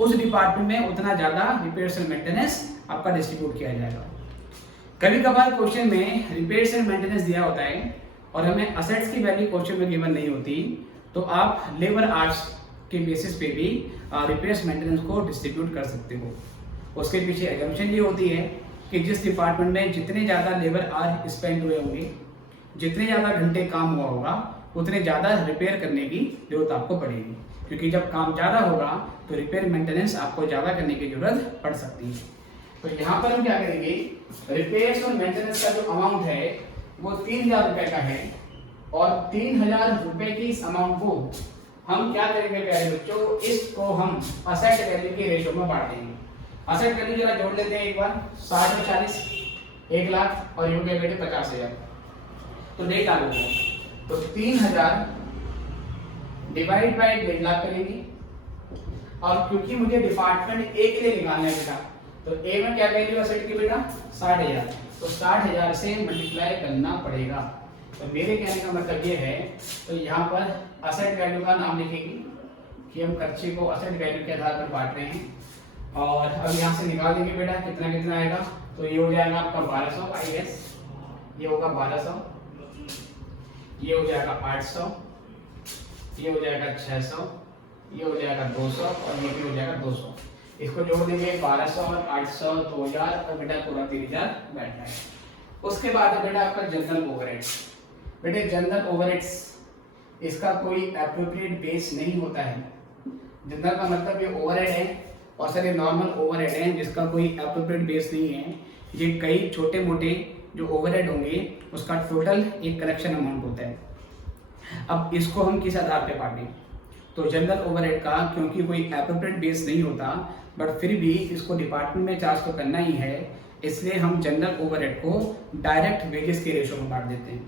उस डिपार्टमेंट में उतना ज्यादा रिपेयर्स एंड मेंटेनेंस आपका डिस्ट्रीब्यूट किया जाएगा। कभी कभार क्वेश्चन में रिपेयर्स एंड मेंटेनेंस दिया होता है और हमें असेट्स की वैल्यू क्वेश्चन में गिवन नहीं होती, तो आप लेबर आवर्स के बेसिस पे भी रिपेयर्स मेंटेनेंस को डिस्ट्रीब्यूट कर सकते हो। उसके पीछे एजम्पशन ये होती है कि जिस डिपार्टमेंट में जितने ज़्यादा लेबर आवर स्पेंड हुए होंगे, जितने ज़्यादा घंटे काम हुआ होगा, उतने ज़्यादा रिपेयर करने की जरूरत आपको पड़ेगी, क्योंकि जब काम ज़्यादा होगा तो रिपेयर मेंटेनेंस आपको ज़्यादा करने की जरूरत पड़ सकती है। तो यहाँ पर हम क्या करेंगे, रिपेयर्स और मेंटेनेंस का जो अमाउंट है वो 3000 रुपए का है और 3000 रुपए की इस अमाउंट को हम क्या करेंगे प्यारे बच्चों, इसको हम असेट वैल्यू के रेशो में बांट देंगे। असेट वैल्यू जरा जोड़ लेते हैं एक बार, 60 में 40 1 लाख और ये हो गया बेटे 50,000। तो डेट आ गया, तो 3000 डिवाइड बाय 1.5 लाख करेंगे। और क्योंकि मुझे डिपार्टमेंट ए के लिए निकालना है बेटा, तो ए में क्या वैल्यू असेट की बेटा 60,000, तो 60,000 से मल्टीप्लाई करना पड़ेगा। तो मेरे कहने का मतलब ये है, तो यहाँ पर असेट वैल्यू का नाम लिखेंगे कि हम खर्चे को असेट वैल्यू के आधार पर बांट रहे हैं। और अब यहाँ से निकाल देंगे बेटा कितना कितना आएगा, तो ये हो जाएगा आपका 1200 आई गेस, ये होगा 1200, ये हो जाएगा 800, ये हो जाएगा 600, ये हो जाएगा 200 और ये भी हो जाएगा 200। इसको जोड़ देंगे 1200 और 800 2000 और बेटा पूरा 3000 बैठना है। उसके बाद बेटा आपका जनरल ओवरहेड्स। बेटे जनरल ओवरहेड्स इसका कोई एप्रोप्रिएट बेस नहीं होता है। जनरल का मतलब ये ओवरहेड है और सर ये नॉर्मल ओवरहेड है जिसका कोई एप्रोप्रिएट बेस नहीं है। ये कई छोटे मोटे जो ओवरहेड होंगे उसका टोटल एक कलेक्शन अमाउंट होता है। अब इसको हम किस आधार पे बांटें, तो जनरल ओवरहेड का क्योंकि कोई एप्रोप्रिएट बेस नहीं होता बट फिर भी इसको डिपार्टमेंट में चार्ज तो करना ही है, इसलिए हम जनरल ओवरहेड को डायरेक्ट वेजेस के रेशो में बांट देते हैं।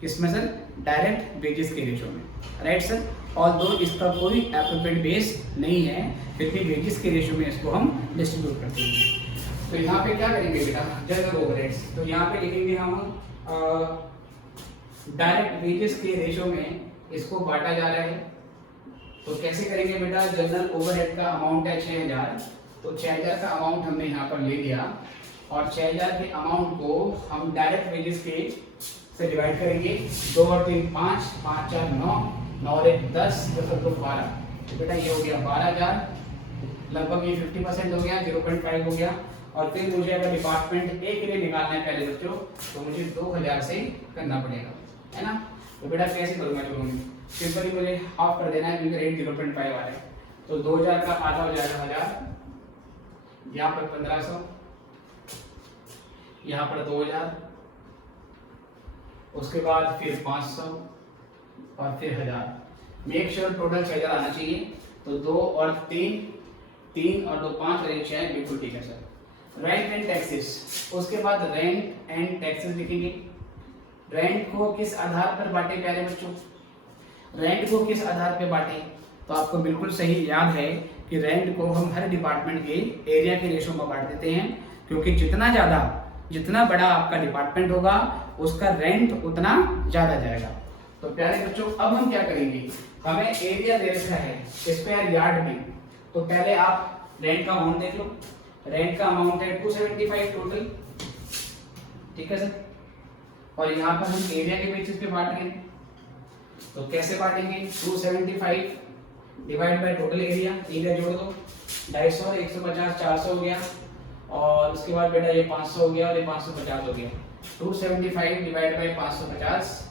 किसमें सर, डायरेक्ट वेजेस के रेशो में, राइट सर। और दो इसका कोई एप्रोप्रिएट बेस नहीं है, फिर भी वेजेस के रेशो में इसको हम डिस्ट्रीब्यूट करते हैं। तो यहाँ पे क्या करेंगे बेटा जनरल ओवरहेड्स, तो यहाँ पे लिखेंगे हम डायरेक्ट वेजेस के रेशो में इसको बांटा जा रहा है। तो कैसे करेंगे बेटा, जनरल ओवरहेड का अमाउंट है 6000, तो 6000 का अमाउंट हमने यहाँ पर ले लिया और 6000 के अमाउंट को हम डायरेक्ट वेजेस के से डिवाइड करेंगे। 2 और 3 5, 5 4 9, 9 और 1 10, 10 और 2 12, तो बेटा ये हो गया 12000, लगभग ये 50% हो गया, 0.5 हो गया। और फिर मुझे अगर डिपार्टमेंट ए के लिए निकालना है पहले बच्चों, तो मुझे 2000 से करना पड़ेगा, है ना। तो बेटा कैसे करूँगा, चलो सिंपली मुझे हाफ कर देना है क्योंकि रेट 0.5 आ रहा है। तो 2000 का आधा हो जाएगा 1000, यहाँ पर 1500, यहाँ पर 2000, उसके बाद फिर 500 और फिर 1000। मेक श्योर टोटल 6000 आना चाहिए। तो 2 और 3, 3 और 2 5 और 1 6, बिल्कुल ठीक है सर। रेंट एंड टैक्सेस, उसके बाद रेंट एंड टैक्सेस लिखेंगे। रेंट को किस आधार पर बांटे प्यारे बच्चों, रेंट को किस आधार पर बांटे, तो आपको बिल्कुल सही याद है कि रेंट को हम हर डिपार्टमेंट के एरिया के रेशो में बांट देते हैं, क्योंकि जितना बड़ा आपका डिपार्टमेंट होगा उसका रेंट उतना ज्यादा जाएगा। तो प्यारे बच्चों अब हम क्या करेंगे, हमें एरिया दे रखा है स्क्वायर यार्ड में, तो पहले आप रेंट का अमाउंट देख लो। रेंट का अमाउंट है 275 टोटल, ठीक है सर। और यहाँ पर हम एरिया के बेसिस पे बांट रहे हैं, तो कैसे बांटेंगे, 275 divide by total area, area जोड़ दो, 250 150 400 हो गया, और उसके बाद बेटा ये 500 हो गया और ये 550 हो गया। 275 डिवाइड बाय 550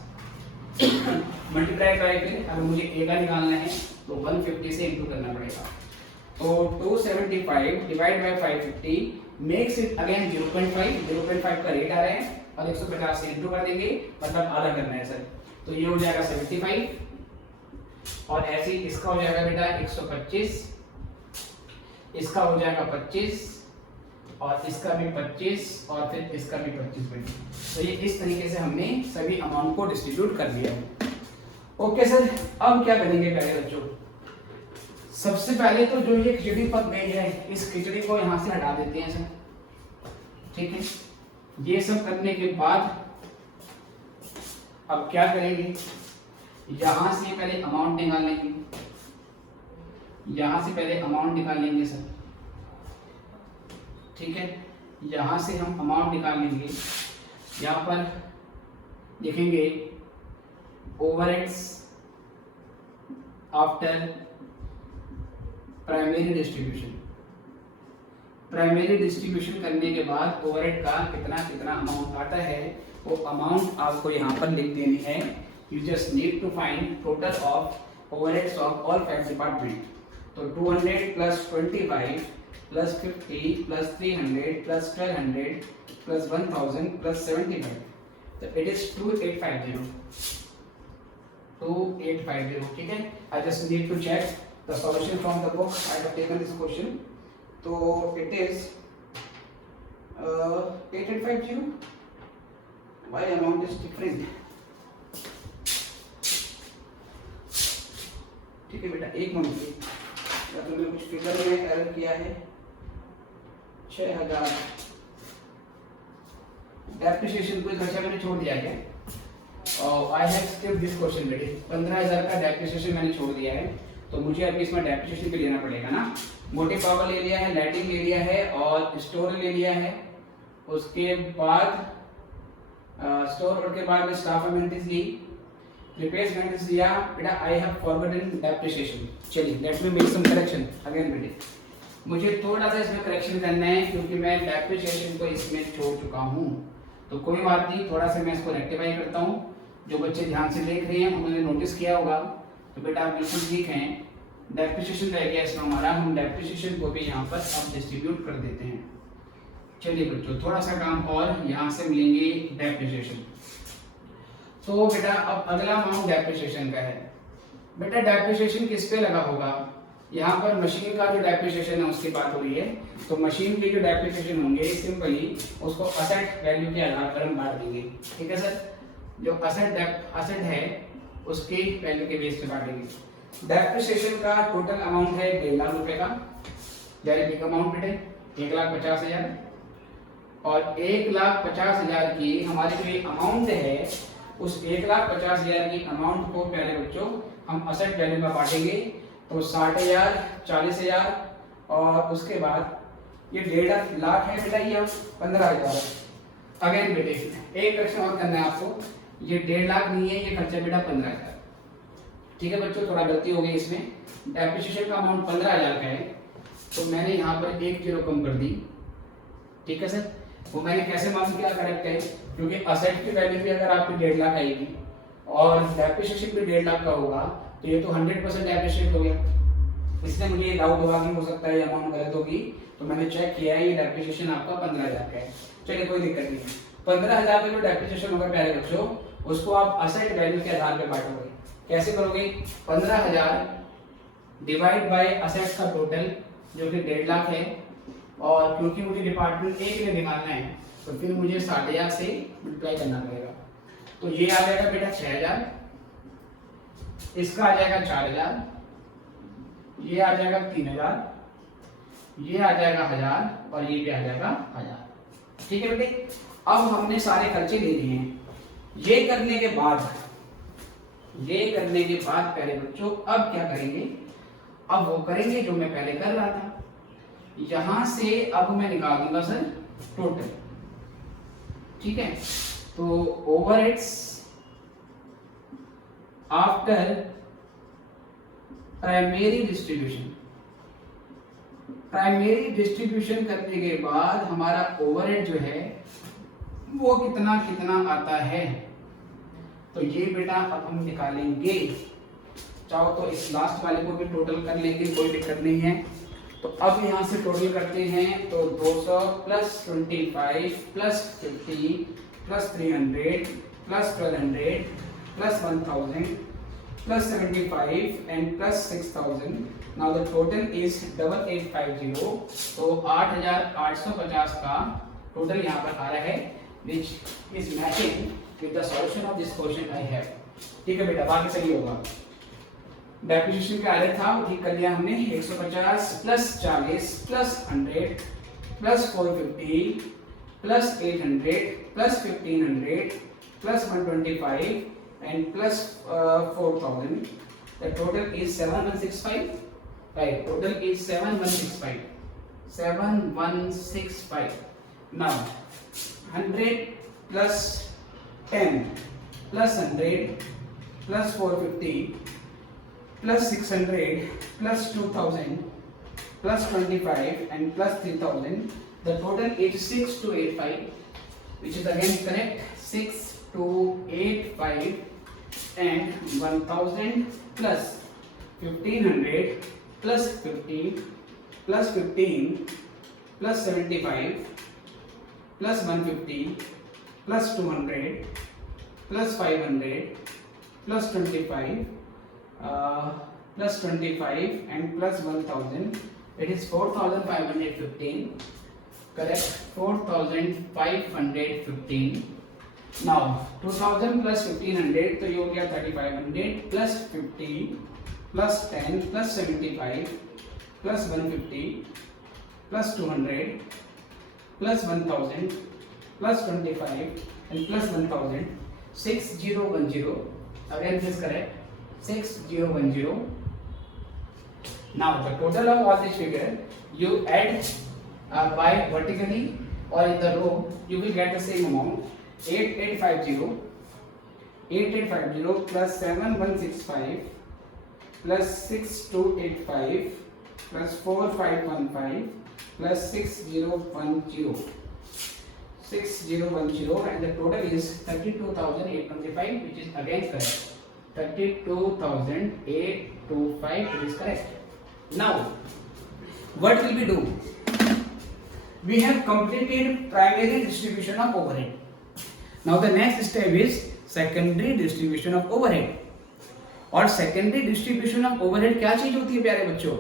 मल्टीप्लाई करके अगर मुझे ए का निकालना है तो 150 से इंटू करना पड़ेगा। तो 275 divide by 550 makes it again 0.5 का रेट आ रहा है और 150 से इंटू कर देंगे, मतलब आधा करना है सर। तो ये हो जाएगा 75 और ऐसे ही इसका हो जाएगा बेटा 125, इसका हो जाएगा 25 और इसका भी 25 और फिर इसका भी 25 बेटा। तो ये इस तरीके से हमने सभी अमाउंट को डिस्ट्रीब्यूट कर दिया है। ओके सर, अब क्या करेंगे प्यारे बच्चों, सबसे पहले तो जो ये खिचड़ी पक गई है इस खिचड़ी को यहाँ से हटा देते हैं सर, ठीक है। ये सब करने के बाद अब क्या करेंगे, यहां से पहले अमाउंट निकाल लेंगे, यहां से पहले अमाउंट निकाल लेंगे सर, ठीक है। यहां से हम अमाउंट निकाल लेंगे, यहां पर लिखेंगे overheads after primary distribution. Primary distribution करने के बाद ओवरहेड का कितना अमाउंट आता है वो अमाउंट आपको यहाँ पर लिख देनी है। You just need to find total of overheads of all 5 department. तो 200 plus 25 plus 50 plus 300 plus 1200 plus 1000 plus 75। तो इट इज 2850, 2850, ठीक है। I just need to check the solution from the book I have taken this question. तो it is 8850, why amount is different, ठीक है बेटा, एक minute या तो मैं कुछ फिगर में एरर किया है। 6000 डेप्रिसिएशन कोई खर्चा मैंने छोड़ दिया है, और I have skipped this question बेटे। 15000 का डेप्रिसिएशन मैंने छोड़ दिया है, तो मुझे अभी इसमें डेप्रिसिएशन भी लेना पड़ेगा ना। मोटिव पावर ले लिया है, लाइटिंग ले लिया है, और स्टोर ले लिया है। उसके बाद स्टोर और के बाद में स्टाफ अमेनिटीज ली, रिप्लेसमेंट दिया बेटा। I have forgotten depreciation. चलिए let me make some correction again बेटे। मुझे थोड़ा सा इसमें करेक्शन करना है क्योंकि मैं डेप्रिसिएशन को इसमें छोड़ चुका हूँ, तो कोई बात नहीं, थोड़ा सा मैं इसको रेक्टिफाई करता हूँ। जो बच्चे ध्यान से देख रहे हैं उन्होंने नोटिस किया होगा, तो बेटा आप बिल्कुल ठीक हैं। डेप्रिसिएशन रह गया इसमें हमारा, हम डेप्रिसिएशन को भी यहाँ पर अब डिस्ट्रीब्यूट कर देते हैं। चलिए बच्चों थोड़ा सा काम और, यहाँ से मिलेंगे डेप्रिसिएशन। तो बेटा अब अगला अमाउंट डेप्रिसिएशन का है। बेटा डेप्रिसिएशन किस पे लगा होगा, यहाँ पर मशीन का जो डेप्रिसिएशन है उसकी बात हो रही है। तो मशीन के जो डेप्रिसिएशन होंगे सिंपली उसको असेट वैल्यू के आधार पर हम बांट देंगे, ठीक है सर। जो असेट है उसकी वैल्यू के बेस पे बांटेंगे। डेप्रिसिएशन का टोटल अमाउंट है 1.5 लाख रुपए का, वेरी बिग अमाउंट बेटे, 1,50,000। और 1,50,000 की हमारी जो अमाउंट है, उस 1,50,000 की अमाउंट को पहले बच्चों हम असेट वैल्यू में बांटेंगे। तो 60,000, 40,000, और उसके बाद ये 1.5 लाख है बेटा, ये 15,000। अगेन बेटे एक क्वेश्चन और करना है आपको, ये 1.5 लाख नहीं है, ये खर्चा बेटा 15,000, ठीक है बच्चों। थोड़ा गलती हो गई इसमें, डेप्रिसिएशन का अमाउंट 15,000 का है, तो मैंने यहाँ पर एक जीरो कम कर दी, ठीक है सर। वो मैंने कैसे मालूम किया करेक्ट है, क्योंकि असेट की वैल्यू भी अगर आपकी 1.5 लाख आएगी और डेप्रिसिएशन भी 1.5 लाख का होगा, तो ये तो 100% डेप्रिशिएट हो गया। इसलिए मुझे ये डाउट होगा कि हो सकता है ये अमाउंट गलत होगी, तो मैंने चेक किया है, ये डेप्रिसिएशन आपका 15,000 का है। चलिए कोई दिक्कत नहीं है। 15,000 का जो डेप्रिसिएशन होगा प्यारे बच्चों, उसको आप असेट वैल्यू के आधार पर बांटोगे। कैसे करोगे, 15,000 डिवाइड बाय असेट्स का टोटल जो कि 1.5 लाख है, और क्योंकि मुझे डिपार्टमेंट ए के लिए निकालना है, तो फिर मुझे 60,000 से मल्टीप्लाई करना पड़ेगा। तो ये आ जाएगा बेटा 6,000, इसका आ जाएगा 4,000, ये आ जाएगा 3,000, ये आ जाएगा 1,000, और ये भी आ जाएगा 1,000, ठीक है बेटे। अब हमने सारे खर्चे ले लिए हैं। ये करने के बाद पहले बच्चों अब क्या करेंगे, अब वो करेंगे जो मैं पहले कर रहा था। यहां से अब मैं निकाल दूंगा सर टोटल, ठीक है। तो ओवरहेड्स आफ्टर प्राइमरी डिस्ट्रीब्यूशन करने के बाद हमारा ओवरहेड जो है वो कितना कितना आता है, तो ये बेटा अब हम निकालेंगे। चाहो तो इस लास्ट वाले को भी टोटल कर लेंगे, कोई दिक्कत नहीं है। तो अब यहां से टोटल करते हैं, तो 200 plus 25 plus 50 plus 300 plus 1200 plus 1000 plus 75 and plus 6,000. Now the total is 8850. तो 8,850 का टोटल यहाँ पर आ रहा है, which is matching with the solution of this question I have. ठीक है बेटा, बाकी सही होगा। डेप्रिसिएशन का एरर था, वो ठीक कर लिया हमने। 150 plus 40 plus 100 plus 450 plus 800 plus 1500 plus 125 and plus 4,000. The total is 7,165. Right, total is 7,165. 7,165. Now 100 plus 10 plus 100 plus 450 plus 600 plus 2,000 plus 25 and plus 3,000. The total is 6,285, which is again correct. 6,285 and 1,000 plus 1,500 plus 50 plus 15 plus 75 plus 150 plus 200 plus 500 plus 25 plus 25 and plus 1000, it is 4515, correct? 4515. Now 2000 plus 1500 तो ये हो गया 3500 plus 50 plus 10 plus 75 plus 150 plus 200 plus 1000 plus 25 and plus 1000, 6010. Again this correct, 6010. Now the total of all this figure you add by vertically or in the row, you will get the same amount. 8850 plus 7165 plus 6285 plus 4515 plus 6010 and the total is 32,825, which is again correct. 32,825, it is correct. Now what will we do? We have completed primary distribution of overhead. Now the next step is secondary distribution of overhead. और secondary distribution of overhead क्या चीज होती है प्यारे बच्चों?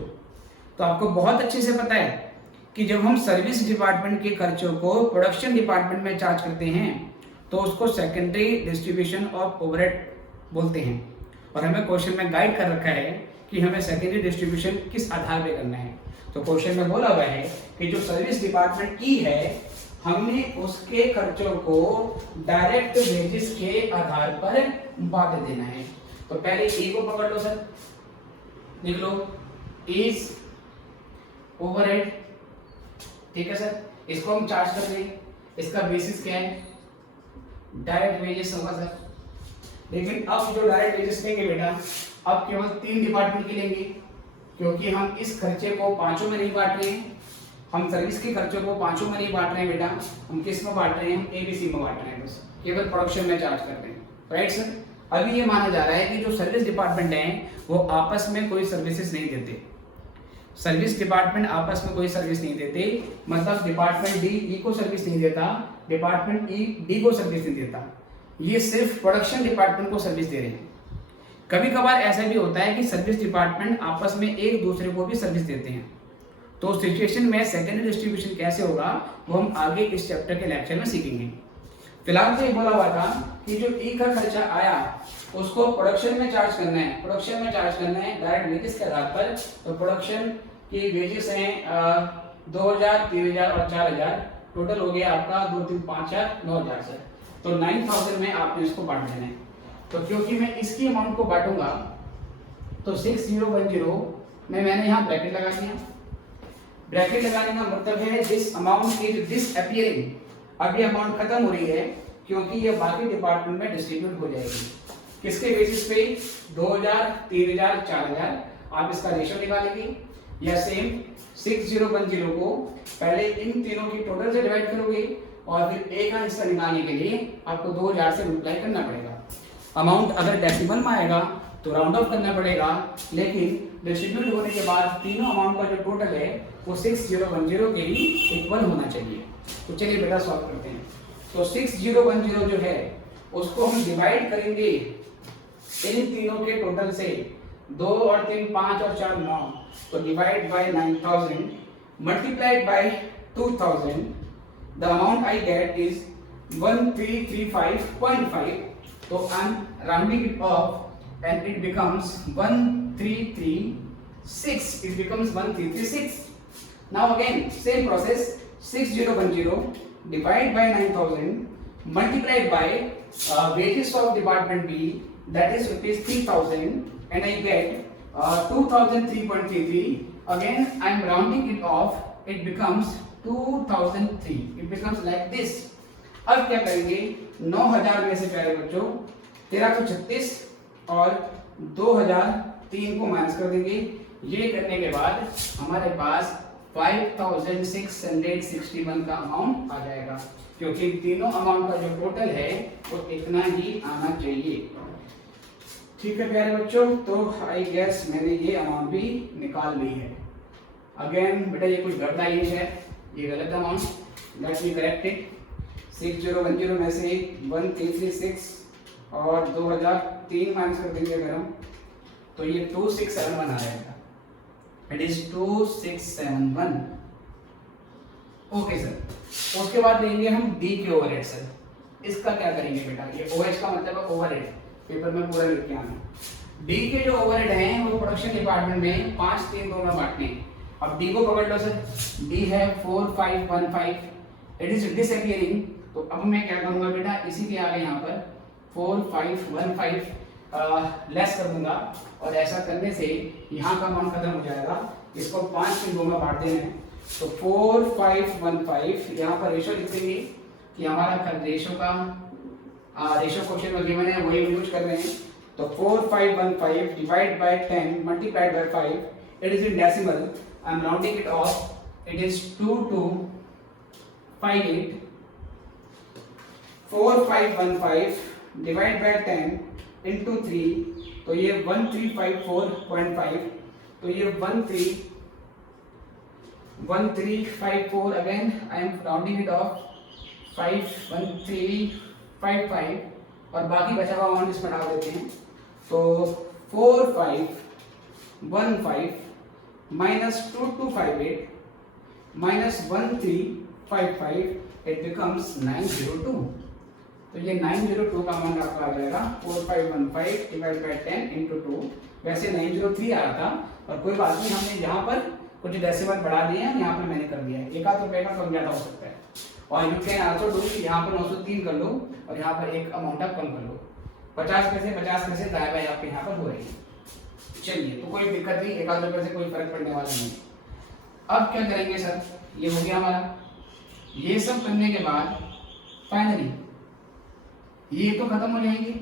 तो आपको बहुत अच्छे से पता है कि जब हम सर्विस डिपार्टमेंट के खर्चों को प्रोडक्शन डिपार्टमेंट में चार्ज करते हैं तो उसको सेकेंडरी डिस्ट्रीब्यूशन ऑफ ओवरहेड बोलते हैं। और हमें क्वेश्चन में गाइड कर रखा है कि हमें सेकेंडरी डिस्ट्रीब्यूशन किस आधार पे करना है। तो क्वेश्चन में बोला हुआ है कि जो सर्विस डिपार्टमेंट की है हमने उसके खर्चों को डायरेक्ट वेजेस के आधार पर बांट देना है। तो पहले ई को पकड़ लो सर, लिख लो इज ओवरहेड, ठीक है सर। इसको हम चार्ज कर दें, इसका बेसिस क्या है? डायरेक्ट वेजेस होगा सर। लेकिन अब जो डायरेक्ट वेजेस लेंगे बेटा, अब केवल 3 डिपार्टमेंट के लेंगे, क्योंकि हम इस खर्चे को पांचों में नहीं बांट रहे हैं। हम सर्विस के खर्चों को पांचों में नहीं बांट रहे हैं बेटा, हम किस में बांट रहे हैं? ABC में बांट रहे हैं, बस केवल प्रोडक्शन में चार्ज कर रहे हैं, राइट सर। अभी ये माना जा रहा है कि जो सर्विस डिपार्टमेंट है वो आपस में कोई सर्विसेज नहीं देते। सर्विस डिपार्टमेंट आपस में कोई सर्विस नहीं देते, मतलब डिपार्टमेंट डी ई को सर्विस नहीं देता, डिपार्टमेंट ई डी को सर्विस नहीं देता। ये सिर्फ प्रोडक्शन डिपार्टमेंट को सर्विस दे रहे हैं। कभी कभार ऐसा भी होता है कि सर्विस डिपार्टमेंट आपस में एक दूसरे को भी सर्विस देते हैं। तो सिचुएशन में सेकेंडरी डिस्ट्रीब्यूशन कैसे होगा वो हम आगे इस चैप्टर के लेक्चर में सीखेंगे। फिलहाल तो ये बोला हुआ था कि जो ई का खर्चा आया उसको प्रोडक्शन में चार्ज करना है, प्रोडक्शन में चार्ज करना है डायरेक्ट वेजेस के आधार पर। तो प्रोडक्शन की वेजेस हैं 2000, 3000 और 4000, टोटल हो गया आपका 2, 3, 5, 4, 9000 सर। तो 9000 में आपने इसको बांट देना है। तो क्योंकि मैं इसकी अमाउंट को बांटूंगा तो 6010 में मैंने यहाँ ब्रैकेट लगा दिया। ब्रैकेट लगाने का मतलब है दिस अमाउंट इज डिसअपीयरिंग। अब ये अमाउंट खत्म हो रही है क्योंकि ये बाकी डिपार्टमेंट में डिस्ट्रीब्यूट हो जाएगी। किसके बेसिस पे? 2000, 3000, 4000। आप इसका रेशियो निकालेंगे या सेम 6010 को पहले इन तीनों की टोटल से डिवाइड करोगे और फिर एक का हिस्सा निकालने के लिए आपको 2000 से मल्टीप्लाई करना पड़ेगा। अमाउंट अगर डेसिमल में आएगा तो राउंड ऑफ करना पड़ेगा, लेकिन डिस्ट्रीब्यूट होने के बाद तीनों अमाउंट का जो टोटल है वो 6010 के ही इक्वल होना चाहिए। तो चलिए बेटा सॉल्व करते हैं। तो 6010 जो है उसको हम डिवाइड करेंगे इन तीनों के टोटल से। 2 और 3 5 और 4 9, तो divide by 9000 multiplied by 2000, the amount I get is 1335.5। तो I am rounding it of and it becomes 1336. It becomes 1336. Now again same process, 6010 divide by 9000 multiplied by wages of department B, that is rupees 3000, and I get 2003.33. Again I am rounding it off, it becomes 2003. It becomes like this. अब क्या करेंगे? 9000 में से प्यारे बच्चों 1336 और 2003 को minus कर देंगे। ये करने के बाद हमारे पास 5661 का अमाउंट आ जाएगा, क्योंकि तीनों अमाउंट का जो टोटल है वो इतना ही आना चाहिए। ठीक है प्यारे बच्चों, तो आई गेस मैंने ये अमाउंट भी निकाल ली है। अगेन बेटा ये कुछ गड़बड़ आई है, ये गलत amount, let me correct it. 6010 में से 1336 और 2003 माइनस कर देंगे अगर हम, तो ये 2671 आ जाएगा। It is 2671। Okay sir. उसके बाद लेंगे हम डी के ओवरहेड। सर इसका क्या करेंगे बेटा, ये ओएच का मतलब है ओवरहेड, पेपर में पूरा लिख के आना। डी के जो ओवरहेड हैं वो प्रोडक्शन डिपार्टमेंट में 5 3 2 में बांटने हैं। अब डी को पकड़ लो सर, डी है 4515, इट इज डिसअपियरिंग। तो अब मैं क्या करूंगा बेटा, इसी के आगे यहाँ पर 4515 लेस कर दूंगा, और ऐसा करने से यहाँ का मान खत्म हो जाएगा। इसको 5 3 2 में बांट देना है। तो 4515 यहाँ पर रेशो लिख देंगे कि हमारा रेशो का रेशो क्वेश्चन में गिवन है वही यूज कर रहे हैं। तो 4515 divide by 10 multiplied by 5, it is in decimal, I am rounding it of, it is 2258। 4515 divide by 10 into 3, तो ये 1354.5, तो ये 1354 again I am rounding it of 51355, और बाकी बचा हुआ अमाउंट इसमें डाल देते हैं। तो 4515 माइनस 2258 माइनस 1355, इट बिकम्स 902। तो ये 902 का अमाउंट आपका आ जाएगा 4515 डिवाइड बाय 10 इंटू 2। वैसे 903 आ रहा था, और कोई बात नहीं, हमने यहाँ पर कुछ डेसिमल बढ़ा दिए हैं, यहाँ पर मैंने कर दिया है। एक आध रुपये का कम ज़्यादा हो सकता है। और यू कैन आल्सो डू, यहाँ पर 903 कर लो और यहाँ पर एक अमाउंट आप कम कर लो। 50 पैसे दाएं बाएं आपके यहाँ पर हो रही है। चलिए, तो कोई दिक्कत नहीं, एक आध रुपये से कोई फर्क पड़ने वाला नहीं। अब क्या करेंगे सर, ये हो गया हमारा। ये सब करने के बाद फाइनली ये तो खत्म हो जाएंगे।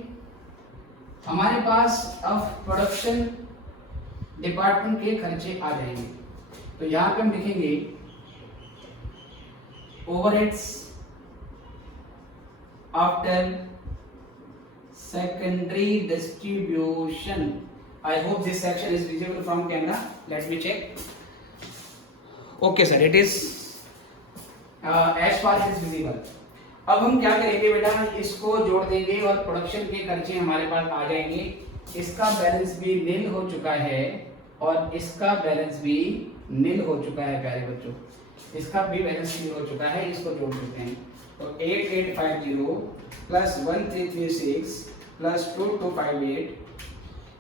हमारे पास अब प्रोडक्शन डिपार्टमेंट के खर्चे आ जाएंगे। तो यहाँ पे हम लिखेंगे overheads after secondary distribution. I hope this section is visible from camera. Let me check. Okay sir, it is as far as is visible. अब हम क्या करेंगे बेटा, इसको जोड़ देंगे और प्रोडक्शन के खर्चे हमारे पास आ जाएंगे। इसका बैलेंस भी नील हो चुका है और इसका बैलेंस भी नील हो चुका है प्यारे बच्चों, इसका भी बैलेंस नील हो चुका है। इसको जोड़ देते हैं। तो 8850 plus 1336 plus 2258,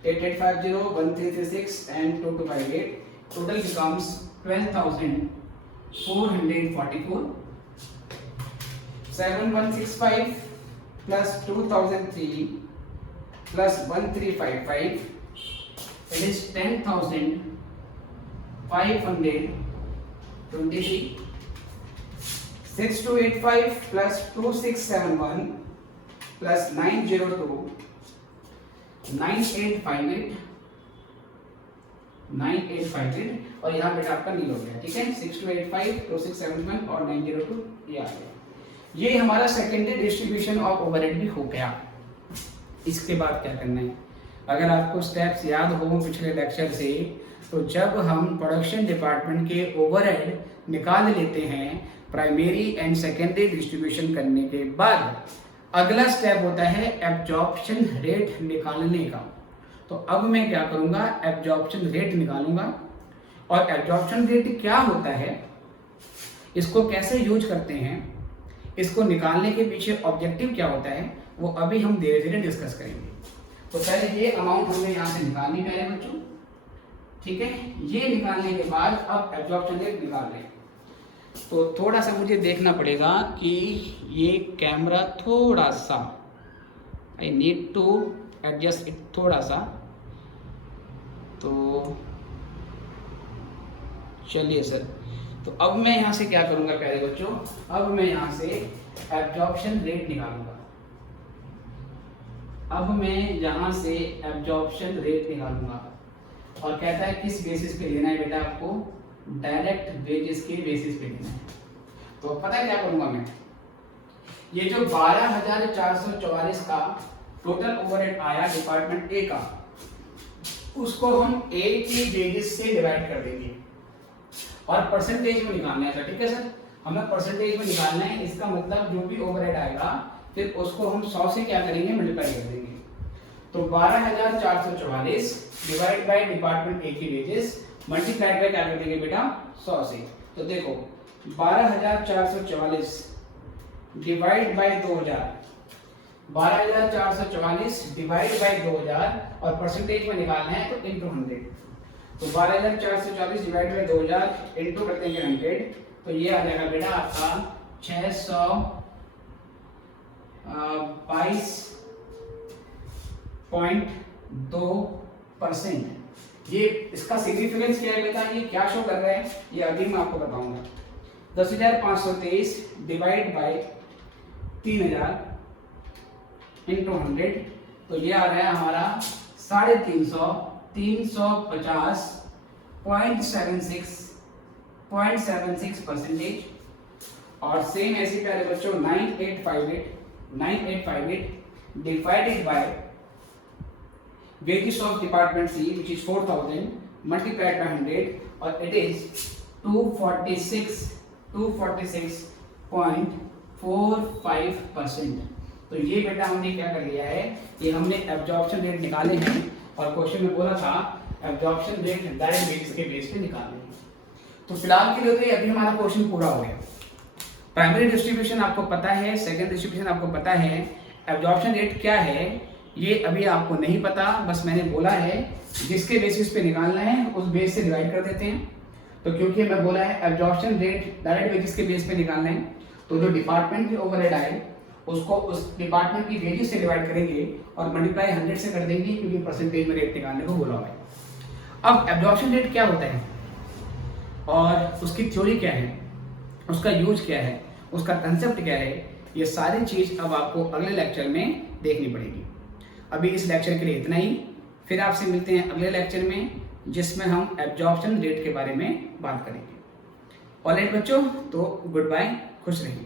8850 1336 and 2258 total becomes 12,444। 7165 plus 2003 plus 1355, it is 10,523. 6285 plus 2671 plus 902, 9858 और यहाँ बेटा आपका नील हो गया। ठीक है, 6285 2671 और 902 ये आ गया। ये हमारा सेकेंडरी डिस्ट्रीब्यूशन ऑफ ओवरहेड भी हो गया। इसके बाद क्या करना है, अगर आपको स्टेप्स याद हो पिछले लेक्चर से, तो जब हम प्रोडक्शन डिपार्टमेंट के ओवरहेड निकाल लेते हैं प्राइमरी एंड सेकेंडरी डिस्ट्रीब्यूशन करने के बाद, अगला स्टेप होता है एब्जॉर्प्शन रेट निकालने का। तो अब मैं क्या करूंगा, एब्जॉर्प्शन रेट निकालूंगा। और एब्जॉर्प्शन रेट क्या होता है, इसको कैसे यूज करते हैं, इसको निकालने के पीछे ऑब्जेक्टिव क्या होता है, वो अभी हम धीरे धीरे डिस्कस करेंगे। तो पहले ये अमाउंट हमें यहाँ से निकालनी है बच्चों। ठीक है, ये निकालने के बाद अब एब्जॉर्प्शन रेट निकाल रहे हैं। तो थोड़ा सा मुझे देखना पड़ेगा कि ये कैमरा थोड़ा सा, I need to adjust it थोड़ा सा। तो चलिए सर, तो अब मैं यहाँ से क्या करूँगा प्यारे बच्चों, अब मैं यहाँ से एब्जॉर्प्शन रेट निकालूंगा। अब मैं यहाँ से एब्जॉर्प्शन रेट निकालूंगा और कहता है किस बेसिस पे लेना है बेटा, आपको डायरेक्ट वेजेस के बेसिस पे लेना है। तो पता है क्या करूँगा मैं, ये जो 12,444 का टोटल ओवरहेड आया डिपार्टमेंट ए का, उसको हम ए की वेजेस से डिवाइड कर देंगे और परसेंटेज में निकालना है। ठीक है सर, हमें परसेंटेज में निकालना है। इसका मतलब जो भी ओवरहेड आएगा फिर उसको हम 100 से क्या करेंगे, मल्टीप्लाई कर देंगे। तो 12,444 डिवाइड बाय डिपार्टमेंट ए की वेजेस मल्टीप्लाइड बाय क्या कर देंगे बेटा 100 से। तो देखो 12,444 डिवाइड बाय 2000, 12,444 डिवाइड बाय 2000 और परसेंटेज में निकालना है तो इंटू 100। तो 12,444 डिवाइड बाय 2000 इंटू कर देंगे 100, तो ये आ जाएगा बेटा आपका 622%। ये इसका सिग्निफिकेंस क्या है बेटा, ये क्या शो कर रहा है ये अभी मैं आपको बताऊंगा। 10,523 डिवाइड बाय 3,000 इंटू 100, तो ये आ रहा है हमारा 376 परसेंटेज। और सेम ऐसे प्यारे बच्चों 9858 divided by wages of department C which is 4,000 multiplied by 100 और it is 246.45%। तो ये बेटा हमने क्या कर लिया है, ये हमने एब्जॉर्प्शन रेट निकाले हैं और क्वेश्चन में बोला था एब्जॉर्प्शन रेट डायरेक्ट वेजेस के बेस पे निकालने हैं। तो फिलहाल के लिए तो ये अभी हमारा क्वेश्चन पूरा हो गया। प्राइमरी डिस्ट्रीब्यूशन आपको पता है, सेकेंड डिस्ट्रीब्यूशन आपको पता है, एब्जॉर्प्शन रेट क्या है ये अभी आपको नहीं पता, बस मैंने बोला है जिसके बेसिस पे निकालना है उस बेस से डिवाइड कर देते हैं। तो क्योंकि मैं बोला है एब्जॉर्प्शन रेट डायरेक्ट वेजेस के बेस पे निकालना है, तो जो डिपार्टमेंट की ओवरहेड आए उसको उस डिपार्टमेंट की वेजेस से डिवाइड करेंगे और मल्टीप्लाई 100 से कर देंगे क्योंकि परसेंटेज में रेट निकालने को बोला हुआ है। अब एब्जॉर्प्शन रेट क्या होता है और उसकी थ्योरी क्या है, उसका यूज क्या है, उसका कंसेप्ट क्या है, ये सारी चीज अब आपको अगले लेक्चर में देखनी पड़ेगी। अभी इस लेक्चर के लिए इतना ही, फिर आपसे मिलते हैं अगले लेक्चर में जिसमें हम एब्जॉर्प्शन रेट के बारे में बात करेंगे। ऑलराइट बच्चों, तो गुड बाय, खुश रहिए।